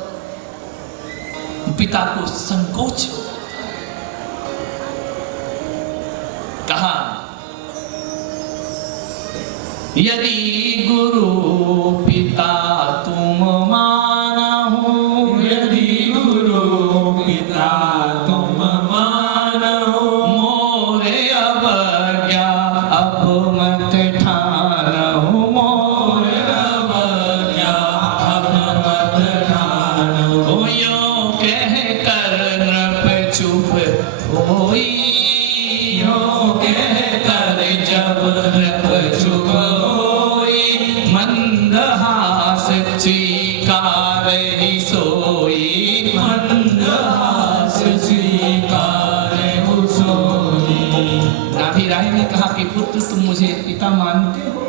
पिता को संकोच हो जाता है। कहा, यदि गुरु पिता तुम मानहु, यदि गुरु पिता तुम मानहु, मोरे अवज्ञा अब मत ठानहु, मोरे अवज्ञा अब मत ठानहु। यो कह कर नृप चुप होई, यो कह कर जब नृप चुप होई, मंदहास स्वीकार ही सोई, मंदहास स्वीकार हो सोई। नाभि राय ने कहा कि पुत्र तुम मुझे पिता मानते हो,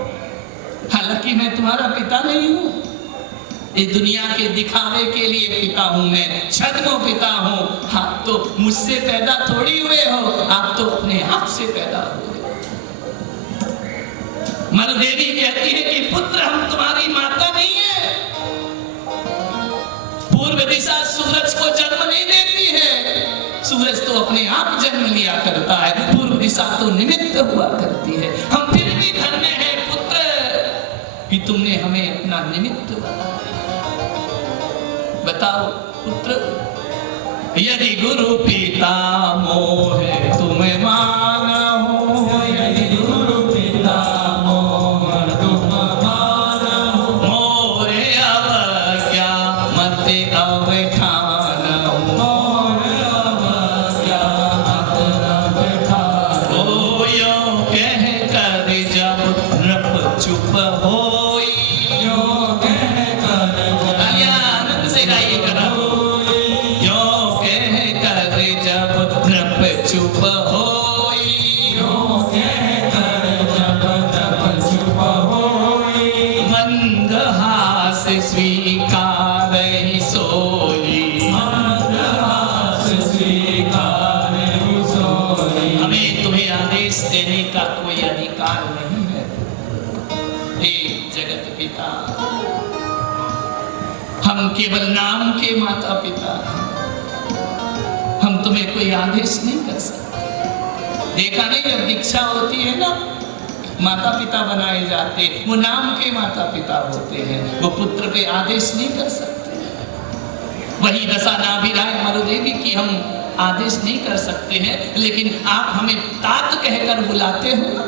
हालांकि मैं तुम्हारा पिता नहीं हूं। ये दुनिया के दिखावे के लिए पिता हूं मैं, छद्म पिता हूं। आप तो मुझसे पैदा थोड़ी हुए हो, आप तो अपने आप से पैदा हुए। मरुदेवी कहती है कि पुत्र हम तुम्हारी माता नहीं है। पूर्व दिशा सूरज को जन्म नहीं देती है, सूरज तो अपने आप जन्म लिया करता है, पूर्व दिशा तो निमित्त हुआ करती है। हम फिर भी धन्य हैं पुत्र कि तुमने हमें अपना निमित्त बनाया। बताओ पुत्र, यदि गुरु पिता मोह तुम्हें मानहु, यदि गुरु देने का कोई अधिकार नहीं है। हे जगत पिता, हम केवल नाम के माता पिता, हम तुम्हें कोई आदेश नहीं कर सकते। देखा नहीं, जब दीक्षा होती है ना, माता पिता बनाए जाते, वो नाम के माता पिता होते हैं, वो पुत्र पे आदेश नहीं कर सकते। वही दशा नाभिराय मरुदेवी की हम आदेश नहीं कर सकते हैं, लेकिन आप हमें तात कहकर बुलाते हो ना,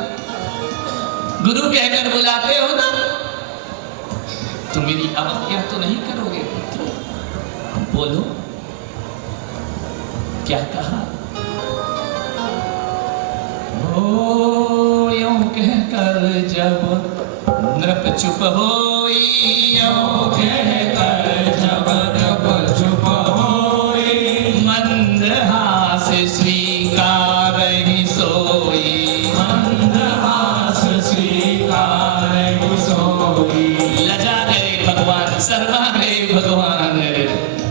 गुरु कहकर बुलाते हो ना, तो मेरी अवज्ञा तो नहीं करोगे पुत्र? बोलो क्या कहा? ओ यूं कहकर जब नृप चुप होई, यूं कहकर जब नृप चुप होई, मंदहास स्वीकार ही सोई, मंदहास स्वीकार ही सोई। लजा गए भगवान, शर्मा गए भगवान,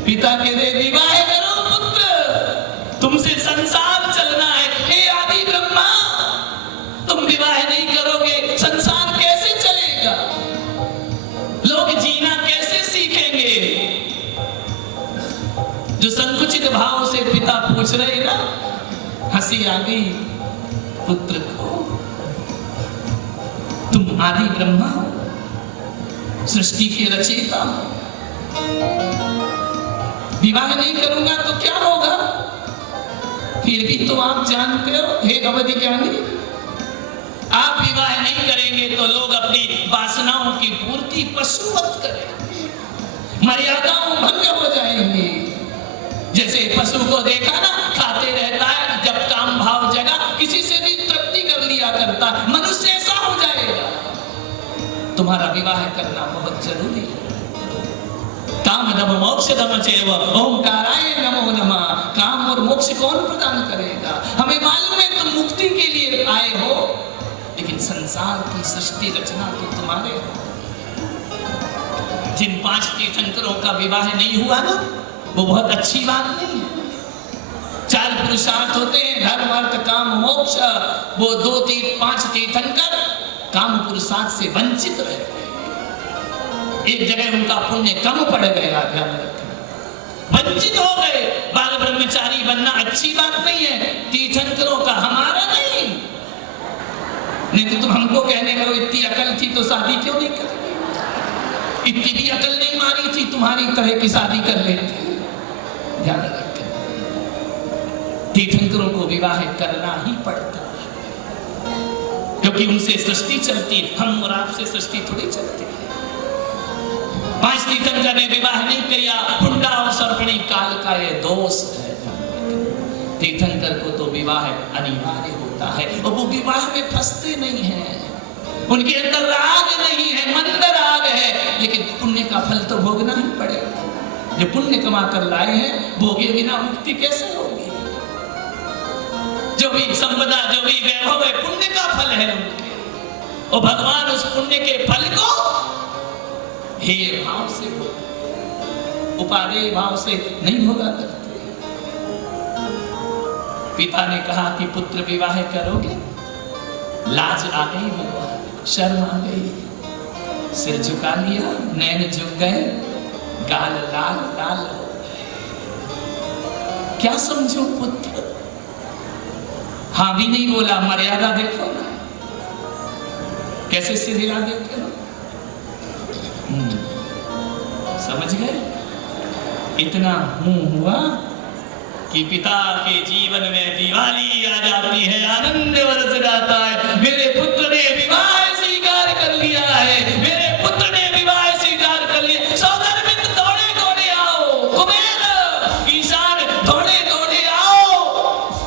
पिता के दे विवाह करो पुत्र, तुमसे संसार चलना है। हे आदि ब्रह्मा, तुम विवाह नहीं करोगे, संसार कैसे चलेगा? लोग जीना कैसे सीखेंगे? जो संकुचित भाव से पिता पूछ रहे ना, हंसी आ गई पुत्र को। तुम आदि ब्रह्मा हो, सृष्टि के रचयिता, विवाह नहीं करूंगा तो क्या होगा? फिर भी तो आप जानते हो हे अवधि ज्ञानी, आप विवाह नहीं करेंगे तो लोग अपनी वासनाओं की पूर्ति पशुवत करेंगे, मर्यादाओं भंग हो जाएंगी। जैसे पशु को देखा ना, खाते रहता है, जब काम भाव जगा किसी से भी तृप्ति कर लिया करता, मनुष्य ऐसा हो जाएगा। तुम्हारा विवाह करना बहुत जरूरी है। काम दम मोक्ष दम चैव ओंकाराय नमो नमः। काम और मोक्ष कौन प्रदान करेगा? हमें मालूम है तुम मुक्ति के लिए आए हो, लेकिन संसार की सृष्टि रचना तो तुम्हारे हो। जिन 5 तीर्थंकरों का विवाह नहीं हुआ ना, वो बहुत अच्छी बात नहीं है। 4 पुरुषार्थ होते हैं, धर्म अर्थ काम मोक्ष। वो 5 तीर्थंकर काम पुरुषार्थ से वंचित रहे। एक जगह उनका पुण्य कम पड़ गया, ध्यान रखना, वंचित हो गए। बाल ब्रह्मचारी बनना अच्छी बात नहीं है, तीर्थंकरों का, हमारा नहीं। नहीं तो तुम हमको कहने लगो इतनी अकल थी तो शादी क्यों नहीं कर? इतनी भी अकल नहीं मारी थी, तुम्हारी तरह की शादी कर लेते। ध्यान रखना, तीर्थंकरों को विवाह करना ही पड़ता है, क्योंकि उनसे सृष्टि चलती, हम और आपसे सृष्टि थोड़ी चलती। 5 तीर्थंकर ने विवाह नहीं किया, हुंडा और सर्पणी काल का ये दोष है। तीर्थंकर को तो विवाह अनिवार्य होता है, और वो विवाह में फंसते नहीं हैं। उनके अंदर राग नहीं है, मंद राग है, लेकिन पुण्य का फल तो भोगना ही पड़ेगा। जो पुण्य कमा कर लाए हैं, भोगे बिना मुक्ति कैसे होगी? जो भी संपदा, जो भी वैभव है, पुण्य का फल है उनके, और भगवान उस पुण्य के फल को हे भाव से भोग, उपादेय भाव से नहीं भोगा करते। पिता ने कहा कि पुत्र विवाह करोगे? लाज आ गई भगवान, शर्म आ गई, सिर झुका लिया, नैन झुक गए, गाल लाल लाल हो गए। क्या समझो पुत्र? हाँ भी नहीं बोला। मर्यादा देखो ना, कैसे सिर हिला देते हो। समझ गए? इतना मुंह हुआ कि पिता के जीवन में दिवाली आ जाती है, आनंद बरस जाता है। मेरे पुत्र ने विवाह स्वीकार कर लिया है, मेरे पुत्र ने विवाह स्वीकार कर लिया। सौदरमित दौड़े दौड़े आओ, कुबेर ईशान दौड़े दौड़े आओ,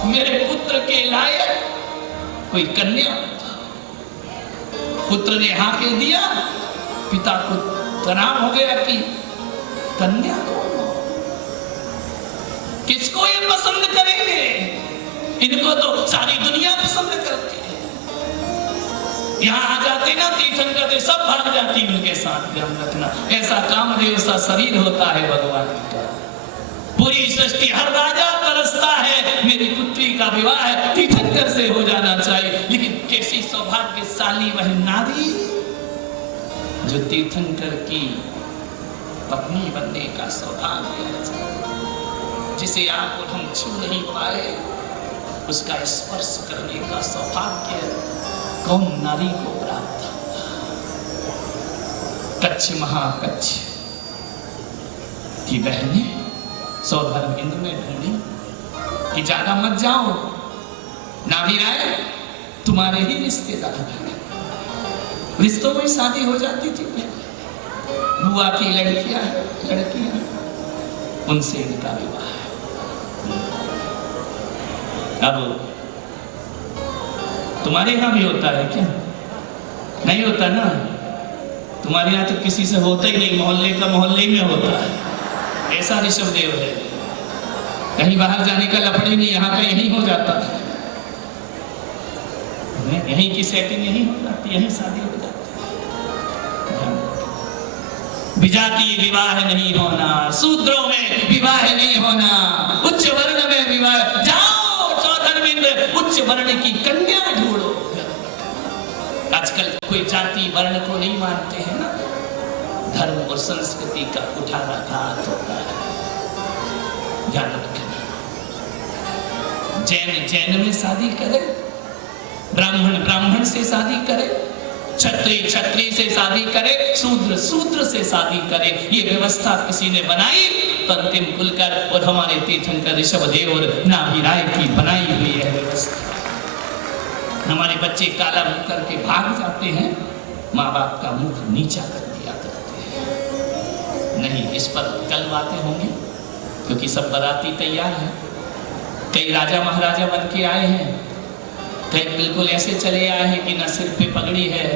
मेरे पुत्र के लायक कोई कन्या। पुत्र ने हाँ कह दिया, पिता को तनाव हो गया कि कन्या कौन हो, किसको ये पसंद करेंगे? इनको तो सारी दुनिया पसंद करती है। यहाँ आ जाते ना तीर्थंकर, सब भाग जाती उनके साथ। ध्यान रखना, ऐसा कामदेव सा शरीर होता है भगवान का। पूरी सृष्टि, हर राजा तरसता है मेरी पुत्री का विवाह तीर्थंकर से हो जाना चाहिए, लेकिन भाग्यशाली वह नारी जो तीर्थंकर की पत्नी बनने का सौभाग्य है, जिसे आप और हम छू नहीं पाए, उसका स्पर्श करने का सौभाग्य कौन नारी को प्राप्त होगा? कच्छ महाकच्छ की बहने सौधर्म इंद्र ने ढूंढी कि ज्यादा मत जाओ, नाभिराय तुम्हारे ही रिश्तेदार हैं। रिश्तों में शादी हो जाती थी, बुआ की लड़कियां उनसे इनका विवाह है। अब तुम्हारे यहां भी होता है क्या? नहीं होता ना, तुम्हारे यहाँ तो किसी से होता ही नहीं, मोहल्ले का मोहल्ले में होता है। ऐसा ऋषभदेव है, कहीं बाहर जाने का लफड़े नहीं, यहाँ का यही हो जाता है, यहीं की सेटिंग यही हो जाती, यही शादी हो जाती है। विजातीय विवाह नहीं होना, शूद्रों में विवाह नहीं होना, उच्च वर्ण में विवाह। जाओ सौधर्मिंद्र, उच्च वर्ण की कन्या ढूंढो। आजकल कोई जाति वर्ण को नहीं मानते हैं ना, धर्म और संस्कृति का कुठाराघात होता है, ध्यान रखना। जैन में शादी करे, ब्राह्मण से शादी करे, क्षत्रिय से शादी करे, शूद्र से शादी करे। ये व्यवस्था किसी ने बनाई तो अंतिम खुलकर, और हमारे तीर्थंकर ऋषभदेव और नाभिराय की बनाई हुई है व्यवस्था। हमारे बच्चे काला मुंह करके भाग जाते हैं, माँ बाप का मुख नीचा कर दिया करते हैं। नहीं, इस पर कल बातें होंगी, क्योंकि सब बाराती तैयार हैं। कई राजा महाराजा बन के आए हैं, कई बिल्कुल ऐसे चले आए हैं कि न सिर पे पगड़ी है,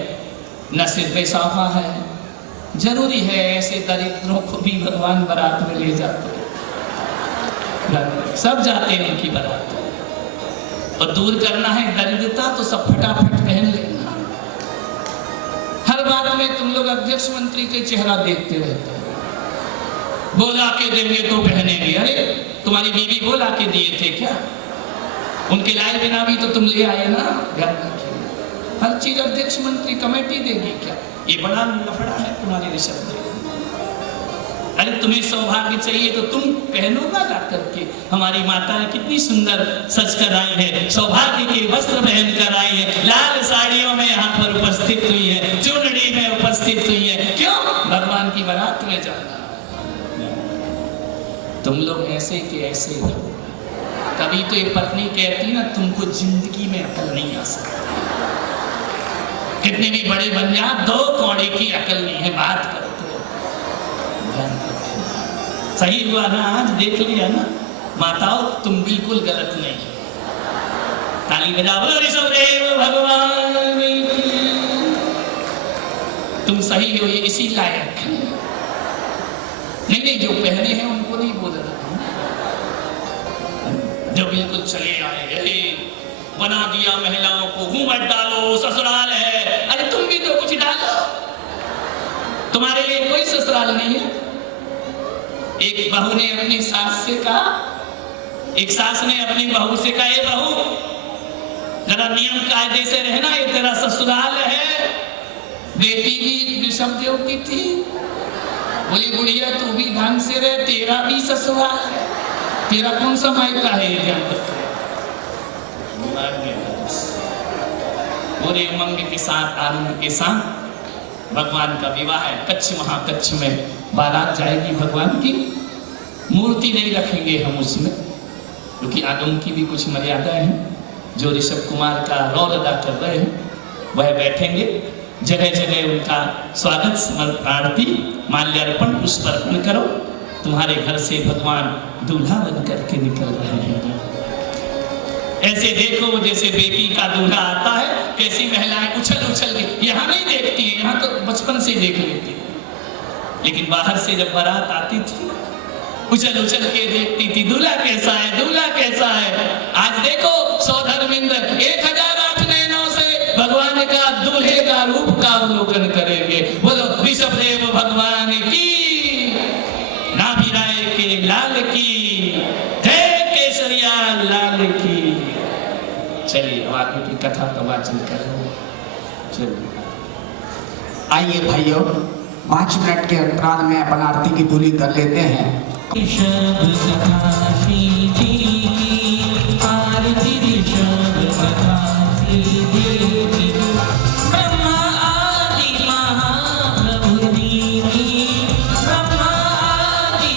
न सिर पे साफा है। जरूरी है ऐसे दरिद्रों को भी भगवान बारात में ले जाते हैं, सब जाते हैं उनकी बारात। और दूर करना है दरिद्रता तो सब फटाफट पहन लेना। हर बात में तुम लोग अध्यक्ष मंत्री के चेहरा देखते रहते हो, बोला के देंगे तो पहनेंगे। अरे तुम्हारी बीवी बोला के दिए थे क्या? उनके लाए बिना भी तो तुम ले आए ना। हर चीज अध्यक्ष मंत्री कमेटी देगी क्या? ये बड़ा लफड़ा है तुम्हारे ऋषभदेव। अरे तुम्हें सौभाग्य चाहिए तो तुम पहनो ना ला करके। हमारी माताएं कितनी सुंदर सज कर आई है, सौभाग्य के वस्त्र पहन कर आई है, लाल साड़ियों में यहाँ पर उपस्थित हुई है, चुनरी में उपस्थित हुई है। क्यों? भगवान की बारात में जाना। तुम लोग ऐसे के ऐसे हो। कभी तो ये पत्नी कहती ना, तुमको जिंदगी में अकल नहीं आ सकती, कितने भी बड़े बन जा, 2 कौड़े की अकल नहीं है, बात करते सही हुआ ना। आज देख लिया ना, माताओं तुम बिल्कुल गलत नहीं। ताली बजाओ ऋषभदेव भगवान की। तुम सही हो, ये इसी लायक है। नहीं, जो पहने हैं उनको नहीं बोल रहा, जो बिल्कुल चले आए, बना दिया महिलाओं को, घूंघट डालो, ससुराल है। अरे तुम भी तो कुछ डालो, तुम्हारे लिए कोई ससुराल नहीं है। एक बहू ने अपनी सास से कहा, एक सास ने अपनी बहू से कहा, ए बहू जरा नियम कायदे से रहना, ये तेरा ससुराल है। बेटी भी ऋषभदेव की थी, बोली बुढ़िया तू भी ढंग से रह, तेरा भी ससुराल है, तेरा कौन सा मायका है? पूरे उमंग के साथ, आनंद के साथ भगवान का विवाह है। कच्छ महाकच्छ में बारात जाएगी भगवान की। मूर्ति नहीं रखेंगे हम उसमें, क्योंकि आगम की भी कुछ मर्यादाएं हैं। जो ऋषभ कुमार का रोल अदा कर रहे हैं वह बैठेंगे, जगह जगह उनका स्वागत, आरती, माल्यार्पण, पुष्पार्पण करो। तुम्हारे घर से भगवान दूल्हा बन करके निकल रहे हैं। ऐसे देखो जैसे बेटी का दूल्हा आता है, कैसी महिलाएं उछल उछल के, यहाँ नहीं देखती है, यहाँ तो बचपन से देख लेती है, लेकिन बाहर से जब बारात आती थी उछल उछल के देखती थी, दूल्हा कैसा है, दूल्हा कैसा है। आज देखो सौधर्मिंद्र 1008 नैनों से भगवान का दूल्हे का रूप का अवलोकन करेंगे। बोलो ऋषभदेव भगवान की, नाभिराय के लाल की, जय केसरिया लाल की। चलिए आगे की कथा का वाचन करें। आइए भाइयों, 5 मिनट के अंतराल में अपन आरती की धूली कर लेते हैं। ऋषभ कथा श्री जी की आरती ऋषभ कथा श्री जी की ब्रह्मा आदि महाप्रभु जी की ब्रह्मा आदि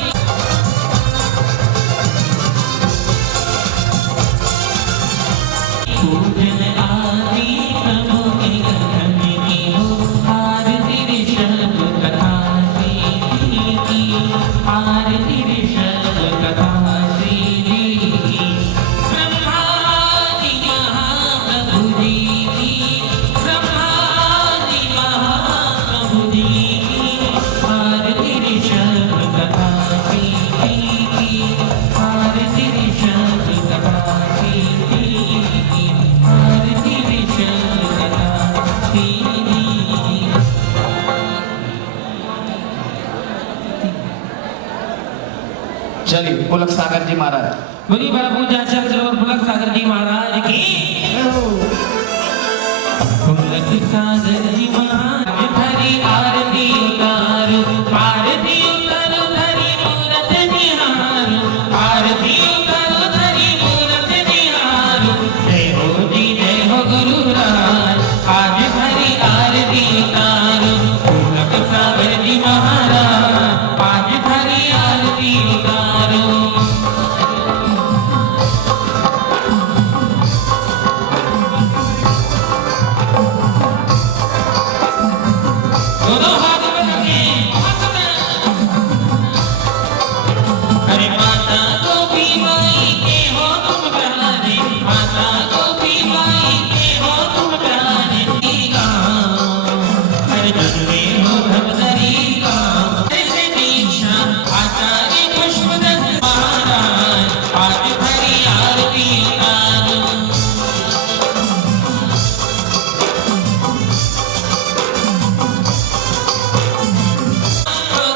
पूजन आदि प्रभु के कथन की हो आरती ऋषभ कथा श्री जी की आरती ऋषभ कथा श्री जी की ब्रह्मादि महाप्रभु जी की ब्रह्मादि महाप्रभु जी की आरती ऋषभ कथा श्री जी की आरती ऋषभ कथा श्री जी की आरती ऋषभ कथा श्री जी की। चलिए पुलक सागर जी महाराज। बड़ी बड़ा पूजा चल जरूर पुलक सागर जी महाराज की पुलक सागर जी महाराज हरी आरती उतारो आरती उतारो धरी मूरत निहारो आरती उतारो धरी मूरत निहारो जय हो गुरु राज आज हरी आरती उतारो पुलक सागर जी महाराज आज हरी आरती उतारो। दोनों हाथ में रखें, अरे माता गोपी माई के हो तुम प्यारे माता गोपी माई के हो तुम प्यारे हर जन में हो भवदरी ऐसे दीक्षा आचार्य पुष्पदत्त महाराज आज भरी आरती उतारो।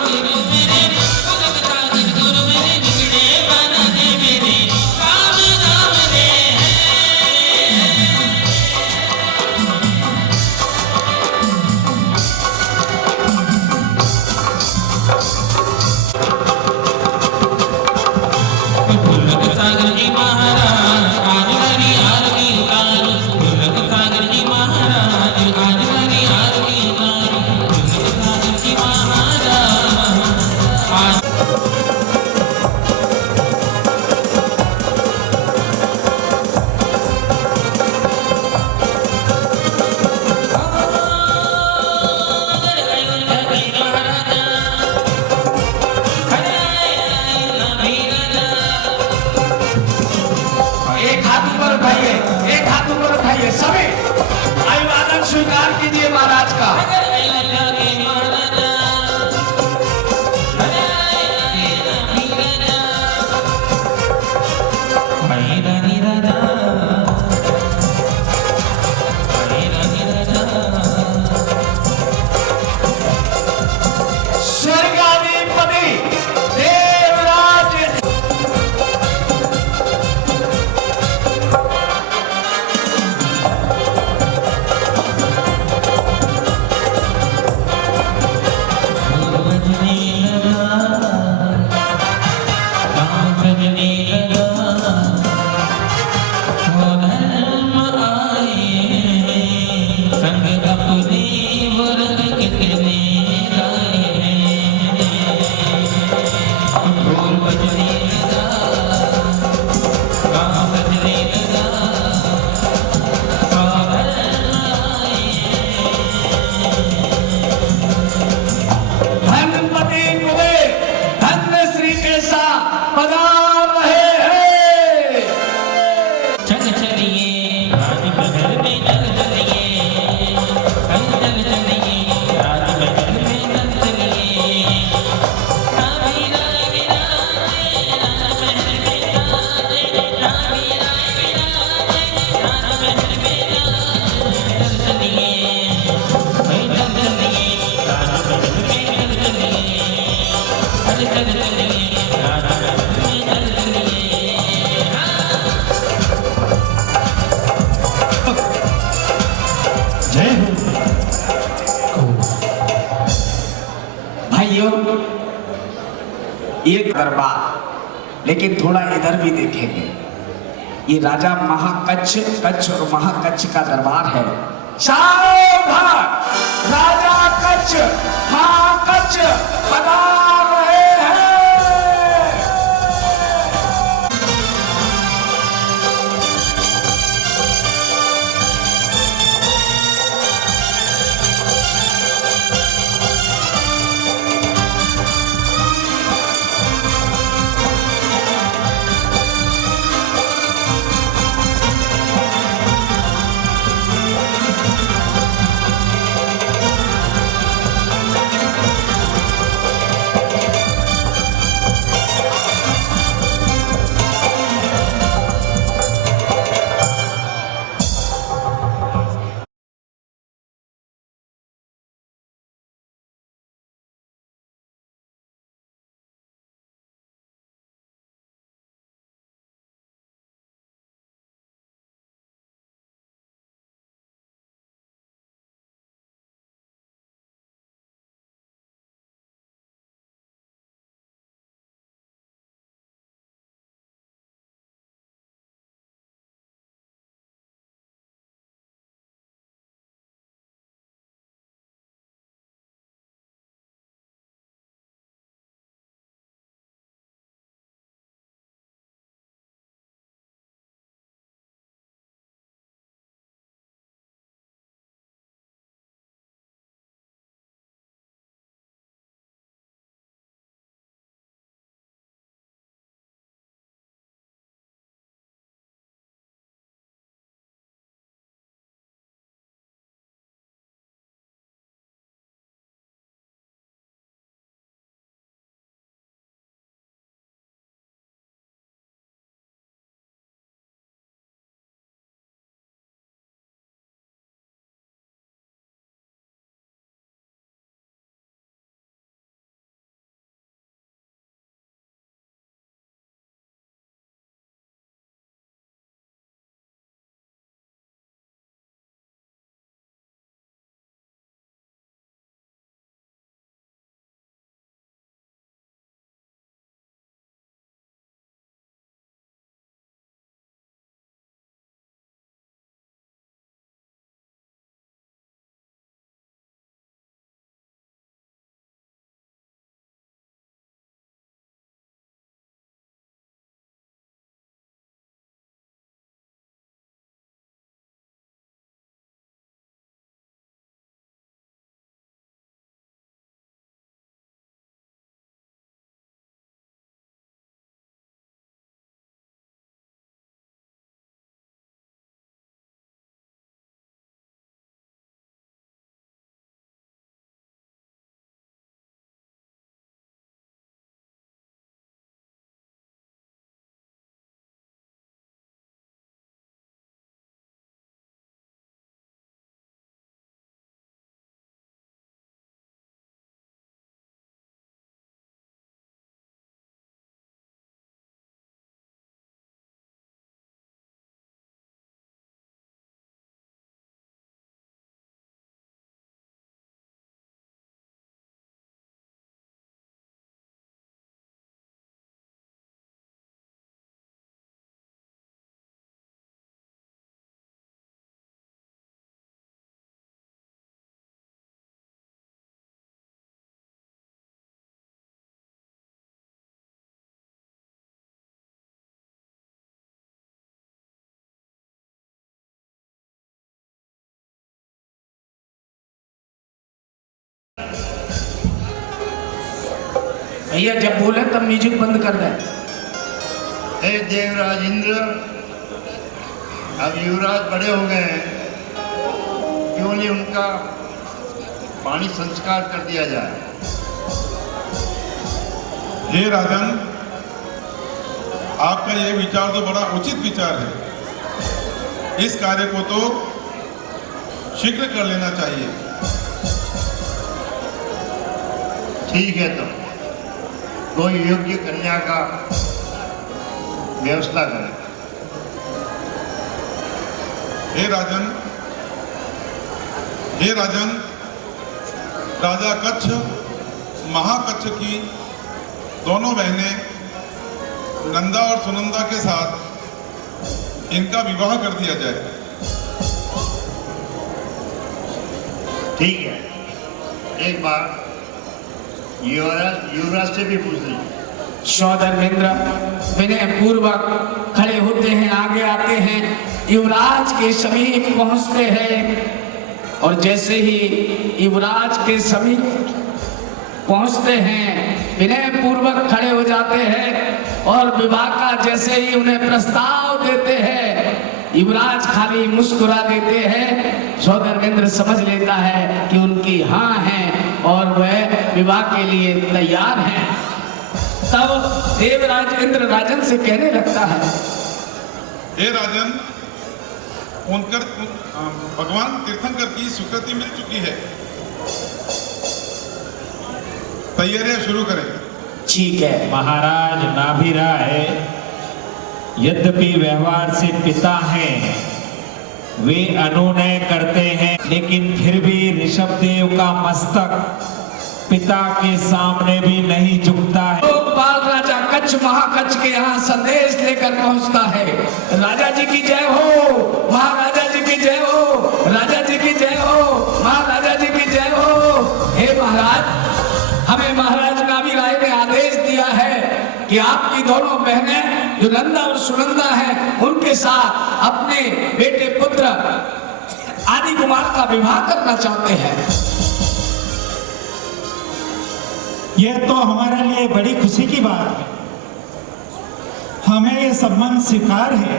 गुरु मेरे भगत सागर गुरु मेरे बिगड़े बना दे मेरे काम नाम दे पुलक सागर जी महाराज आज हरी आरती उतारो पुलक सागर जी महाराज आज हरी आरती उतारो पुलक सागर जी महाराज आज एक हाथ ऊपर उठाइए, एक हाथ ऊपर उठाइए सभी। अभिवादन स्वीकार कीजिए महाराज का। स्वर्गाधिपति देवराज ये दरबार, लेकिन थोड़ा इधर भी देखेंगे, ये राजा महाकच्छ, कच्छ और महाकच्छ का दरबार है। सावधान, राजा कच्छ महाकच्छ पधार रहे हैं। भैया जब बोले तब म्यूजिक बंद कर दे। हे देवराज इंद्र, अब युवराज बड़े हो गए हैं, क्यों नहीं उनका पानी संस्कार कर दिया जाए। हे राजन, आपका ये विचार तो बड़ा उचित विचार है। इस कार्य को तो शीघ्र कर लेना चाहिए। ठीक है, तो कोई योग्य कन्या का व्यवस्था करें। हे राजन, राजा कच्छ महाकच्छ की दोनों बहनें नंदा और सुनंदा के साथ इनका विवाह कर दिया जाए। ठीक है, एक बार युवराज से भी पूछ लीजिए। सौधर्मेंद्र विनय पूर्वक खड़े होते हैं, आगे आते हैं, युवराज के समीप पहुंचते हैं और जैसे ही युवराज के समीप पहुंचते हैं विनय पूर्वक खड़े हो जाते हैं और विवाह का जैसे ही उन्हें प्रस्ताव देते हैं युवराज खाली मुस्कुरा देते हैं। सौधर्मेंद्र समझ लेता है कि उनकी हाँ है और वह विवाह के लिए तैयार हैं। तब देवराज इंद्र राजन से कहने लगता है, हे राजन, उनकर भगवान तीर्थंकर की स्वीकृति मिल चुकी है, तैयारियां शुरू करें। ठीक है। महाराज नाभिराय यद्यपि व्यवहार से पिता हैं, वे अनुनय करते हैं, लेकिन फिर भी ऋषभदेव का मस्तक पिता के सामने भी नहीं झुकता है। तो बाल राजा कच्छ महाकच्छ के यहाँ संदेश लेकर पहुंचता है। राजा जी की जय हो, महाराजा जी की जय हो, राजा जी की जय हो, महाराजा जी की जय हो। हे महाराज, हमें महाराज नाभिराय ने आदेश दिया है कि आपकी दोनों बहनें जो नंदा और सुनंदा हैं उनके साथ अपने बेटे पुत्र आदि कुमार का विवाह करना चाहते हैं। यह तो हमारे लिए बड़ी खुशी की बात है, हमें यह संबंध स्वीकार है।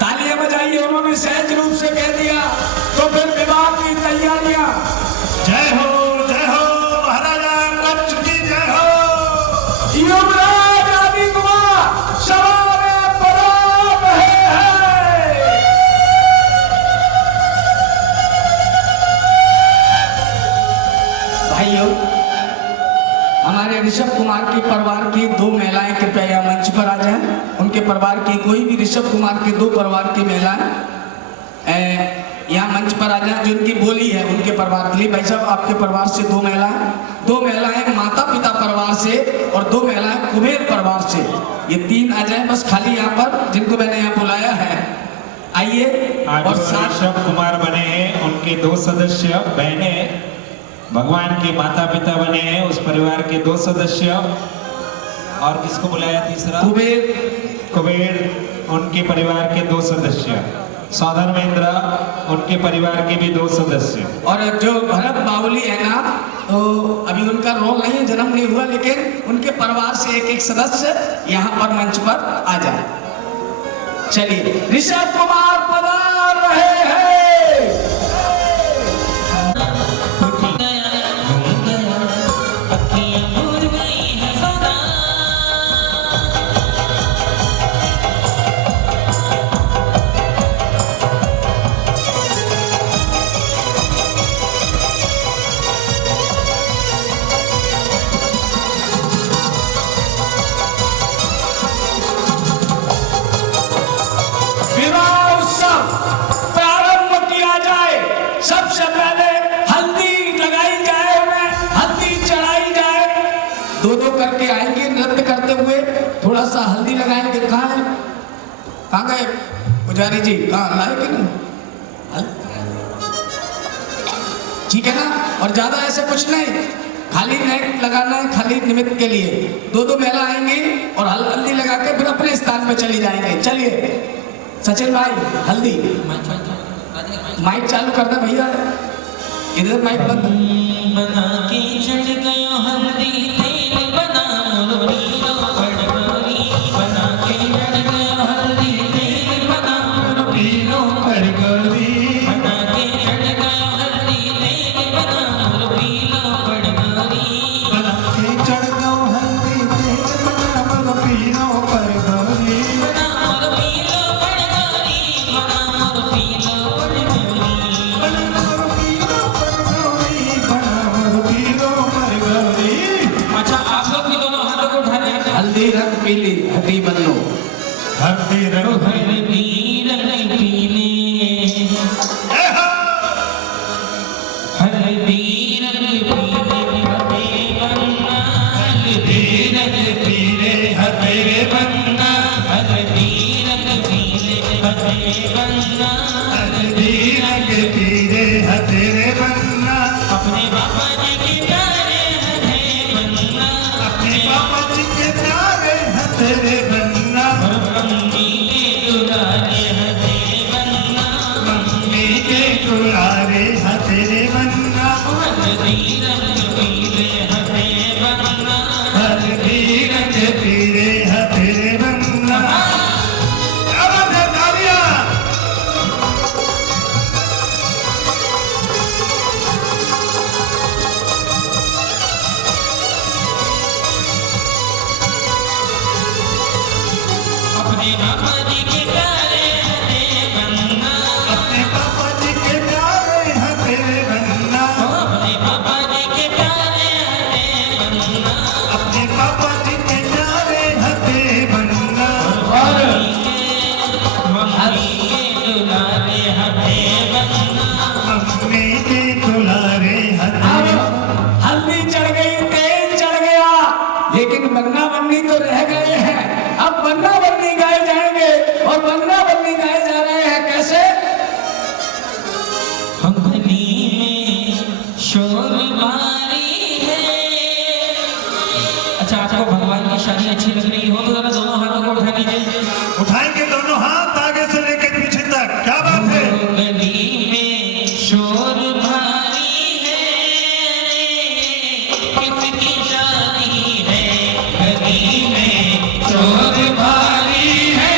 तालियां बजाइए, उन्होंने सहज रूप से कह दिया। तो फिर विवाह की तैयारियां। जय हो महाराजा कच्छ की जय हो। युवराज आदि कुमार सभा में पधार रहे हैं। भाइयों, हमारे ऋषभ कुमार के परिवार की दो महिलाएं कृपया यहाँ मंच पर आ जाएं। उनके परिवार की कोई भी ऋषभ कुमार के दो परिवार की महिलाएं यहाँ मंच पर आ जाएं, जो उनकी बोली है उनके परिवार के लिए। भाई साहब, आपके परिवार से दो महिलाएं माता पिता परिवार से और दो महिलाएं कुबेर परिवार से, ये तीन आ जाएं बस खाली यहाँ पर, जिनको मैंने यहाँ बुलाया है। आइए। आज और साथ ऋषभ कुमार बने हैं, उनके दो सदस्य बहनें भगवान के माता पिता बने हैं, उस परिवार के दो सदस्य। और किसको बुलाया तीसरा? कुबेर, उनके परिवार के दो सदस्य। सौधर्मेंद्र, उनके परिवार के भी दो सदस्य। और जो भरत बावली है ना, तो अभी उनका रोल नहीं है, जन्म नहीं हुआ, लेकिन उनके परिवार से एक एक सदस्य यहाँ पर मंच पर आ जाए। चलिए, ऋषभ कुमार पधार रहे हैं। सबसे पहले हल्दी लगाई जाए, उन्हें हल्दी चढ़ाई जाए। दो दो करके आएंगे नृत्य करते हुए, थोड़ा सा हल्दी लगाएंगे। कहाँ गए पुजारी जी? कहाँ लाए कि नहीं? ठीक है ना? और ज्यादा ऐसे कुछ नहीं, खाली नेक लगाना है, खाली निमित्त के लिए। दो दो महिला आएंगी और हल्दी लगा के फिर अपने स्थान पे चली जाएंगे। चलिए सचिन भाई, हल्दी माइक चालू कर दे भैया, इधर माइक बंद। बना के चढ़ गयो हल्दी तेल बना मुरलीनो पड़गोरी, बना के चढ़ गयो हल्दी तेल बना मुरलीनो पड़गोरी, बना के चढ़ गयो हल्दी तेल बना मुरलीनो पड़गोरी, बना के चढ़ गयो हल्दी तेल बना मुरलीनो पड़गोरी, बना मुरलीनो पड़गोरी, बना मुरलीनो पड़गोरी। अच्छा, आप लोग भी दोनों हाथों को उठा लें। हल्दी रंग पीली, हल्दी बदलो। हल्दी रंग हल्दी रंग पीले, हल्दी रंग पीले, बनना हल्दी कंपनी में शोर भारी है। अच्छा, आपको भगवान की शादी अच्छी लग रही हो तो जरा दोनों हाथों को उठा लीजिए। उठाएंगे दोनों हाथ आगे से लेकर पीछे तक। क्या बात है? गली में शोर भारी है, किसकी शादी है? गली में शोर भारी है,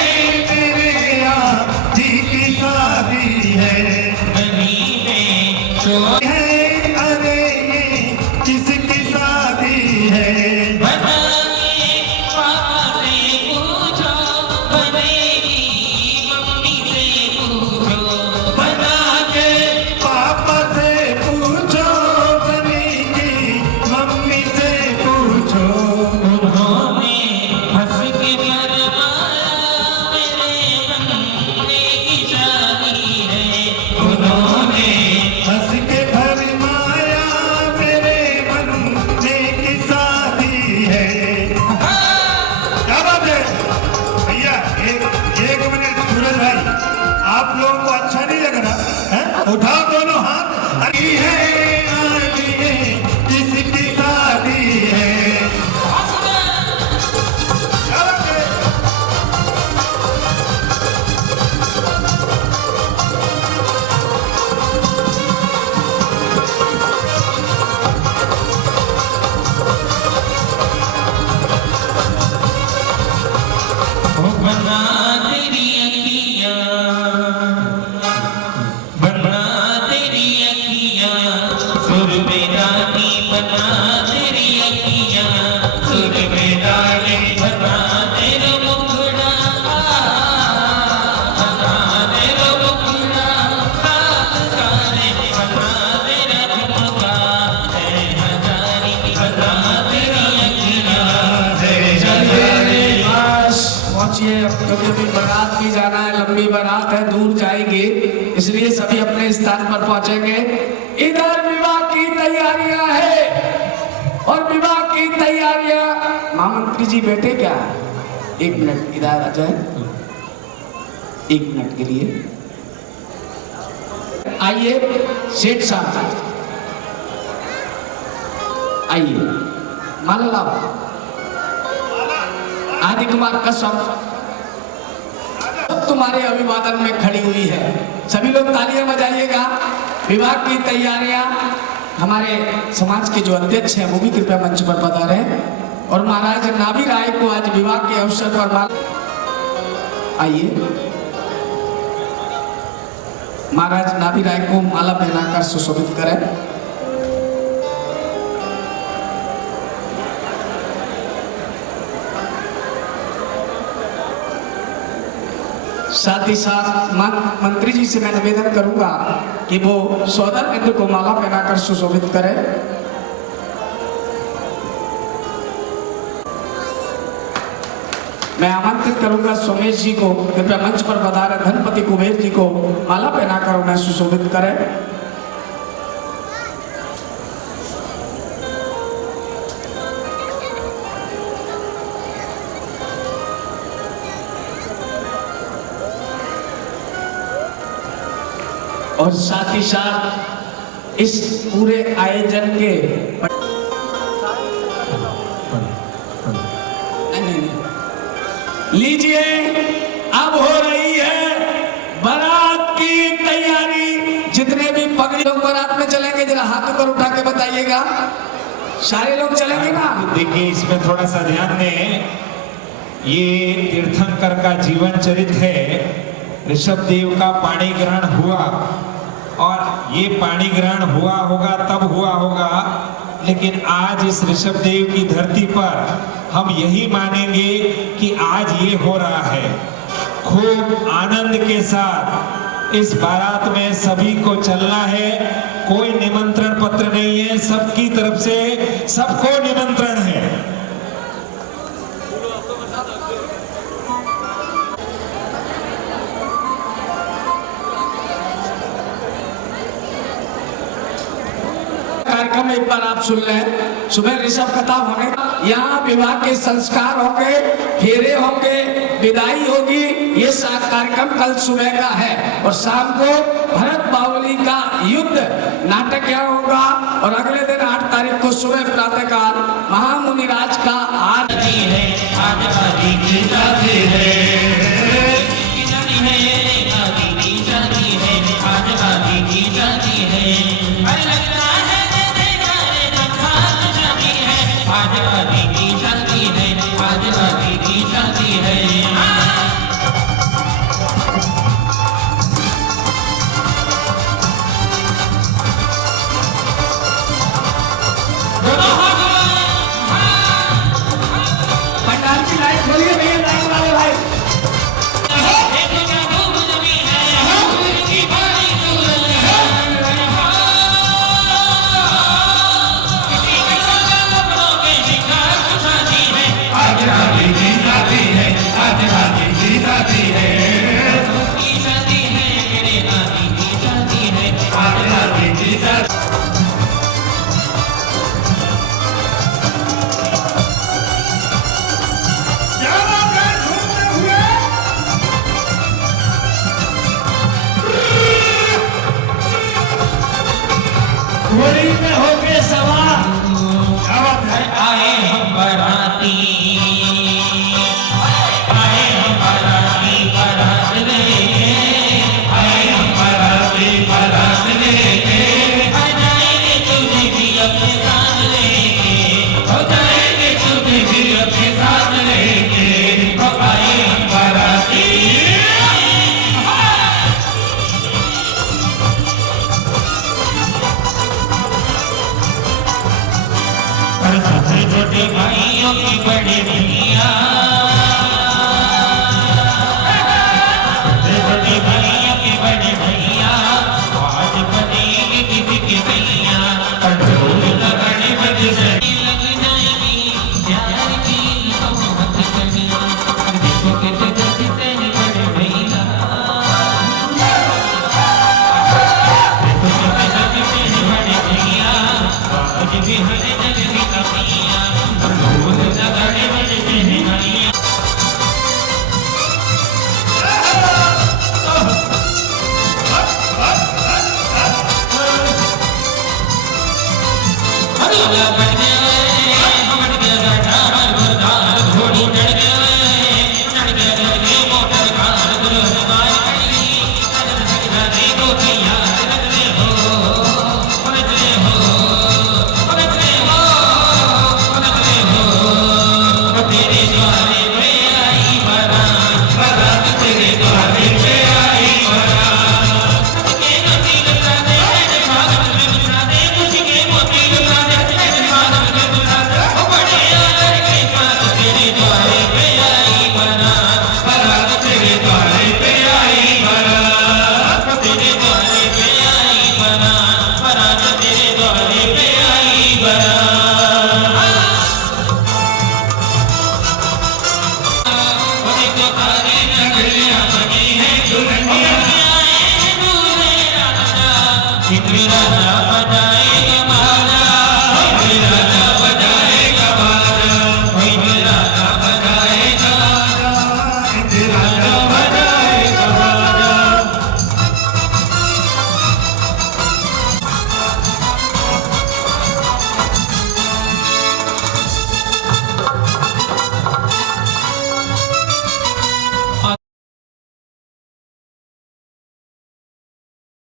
मेरे यहाँ जी की शादी है। गली में शोर है अरे ये किसकी शादी है? बना के पापा से पूछो, बनेगी मम्मी से पूछो। बना के पापा से पूछो, बनेगी मम्मी से पूछो। उन्होंने हंस के फरमाया मेरे बनने की शादी है। उन्होंने हंस के फरमाया मेरे बनने की शादी है। क्या बात है भैया? एक मिनट सूरज भाई, आप लोगों को अच्छा नहीं लग रहा है? उठाओ दोनों हाथ। अरे है आज ये किसकी शादी है? क्या बात है? ओ बना तेरी अखियाँ, बना तेरी अखियाँ सुर में डाली। बना तेरी अखियाँ सुर में डाली। बना तेरा मुखड़ा, बना तेरा मुखड़ा रात काले। बना तेरा झुमका है हजारी। बना तेरी अखियाँ है चलिए बस पहुंचिए, क्योंकि अभी बारात भी जाना है, लंबी बारात है, दूर जाएगी, इसलिए सभी अपने स्थान पर पहुंचेंगे। इधर विवाह की तैयारियां है और विवाह की तैयारियां। महामंत्री जी बैठे क्या? एक मिनट इधर आ जाए, एक मिनट के लिए आइए। सेठ साहब आइए, माला लाओ। आदि कुमार कसम तुम्हारे अभिवादन में खड़ी हुई है। सभी लोग तालियां बजाइएगा। विवाह की तैयारियां, हमारे समाज के जो अध्यक्ष हैं वो भी कृपया मंच पर पधारे और महाराज नाभि राय को आज विवाह के अवसर पर माला। आइए, महाराज नाभि राय को माला पहनाकर सुशोभित करें। साथ ही साथ मंत्री जी से मैं निवेदन करूंगा कि वो सौदर मित्र को माला पहनाकर सुशोभित करें। मैं आमंत्रित करूंगा सोमेश जी को, कृपया मंच पर पधारे धनपति कुबेर जी को माला पहनाकर उन्हें सुशोभित करें। और साथ ही साथ इस पूरे आयोजन के नहीं। लीजिए, अब हो रही है बारात की तैयारी। जितने भी पगड़ी लोग बारात में चलेंगे जरा हाथ ऊपर उठा के बताइएगा। सारे लोग चलेंगे ना? देखिए, इसमें थोड़ा सा ध्यान दें। ये तीर्थंकर का जीवन चरित्र है। ऋषभ देव का पाणी ग्रहण हुआ और ये पाणी ग्रहण हुआ होगा तब हुआ होगा, लेकिन आज इस ऋषभ देव की धरती पर हम यही मानेंगे कि आज ये हो रहा है। खूब आनंद के साथ इस बारात में सभी को चलना है। कोई निमंत्रण पत्र नहीं है, सबकी तरफ से सबको निमंत्रण है। कार्यक्रम एक बार आप सुन लें। सुबह ऋषभ कथा होने, यहाँ विवाह के संस्कार होंगे, फेरे होंगे, विदाई होगी। ये कार्यक्रम कल सुबह का है और शाम को भरत भरत बाहुली का युद्ध नाटक यहाँ होगा और अगले दिन 8 तारीख को सुबह प्रातःकाल महामुनिराज का आरती है। आज आदि की शादी है, शादी है, आदि की शादी है, आज आदि की शादी है। अरे लगता है जैसे सारे संसार शादी है, आज आदि की शादी है, आज आदि की शादी है। पंडाल की लाइट खोलिए भैया, लाइट वाले भाई। घोड़ी में होके सवार आए हम बराती, आए हम बराती बारात लेके, आए हम बराती बारात लेके, आ जाएंगे तुझे भी अपने साथ लेके, हो जाएंगे तुझे भी अपने साथ लेके, हो आए हम बराती। छोटे भाइयों की बड़े भैया, छोटे भाइयों के बड़े भैया, आज बनेंगे किसी के भैया, ढोल लगने बज लग जाएगी प्यार की मोहब्बत करना, देखो कितने जगते हैं बड़े भैया, देखो कितने जगते हैं बड़े भैया, आज भी हर जगह की कमियां, ढोल लगाने बजते हैं भैया। हल्ला बढ़ गया है, बढ़ गया गठार गुरदार, घोड़ी चढ़ गया मोटर कार, दुल्हन मार गई, देखो तैयार लगते हो, लगते हो, लगते हो, लगते हो। तेरे द्वारे पे आई बारात, बारात तेरे द्वारे पे आई बारात। के मोती लगा दे मेरे स्वागत में बुला दे, खुशी के मोती लगा दे मेरे स्वागत में बुला दे। ओ बड़े आदर के साथ तेरे द्वारे पे आई बारात, बारात तेरे द्वारे पे आई बारात, तेरे द्वारे पे आई बारात, बारात तेरे द्वारे पे आई बारात। देखो सारी नगरियां बनी है दुल्हनिया, आए हैं दूल्हे राजा, इंद्र राजा बजाएगा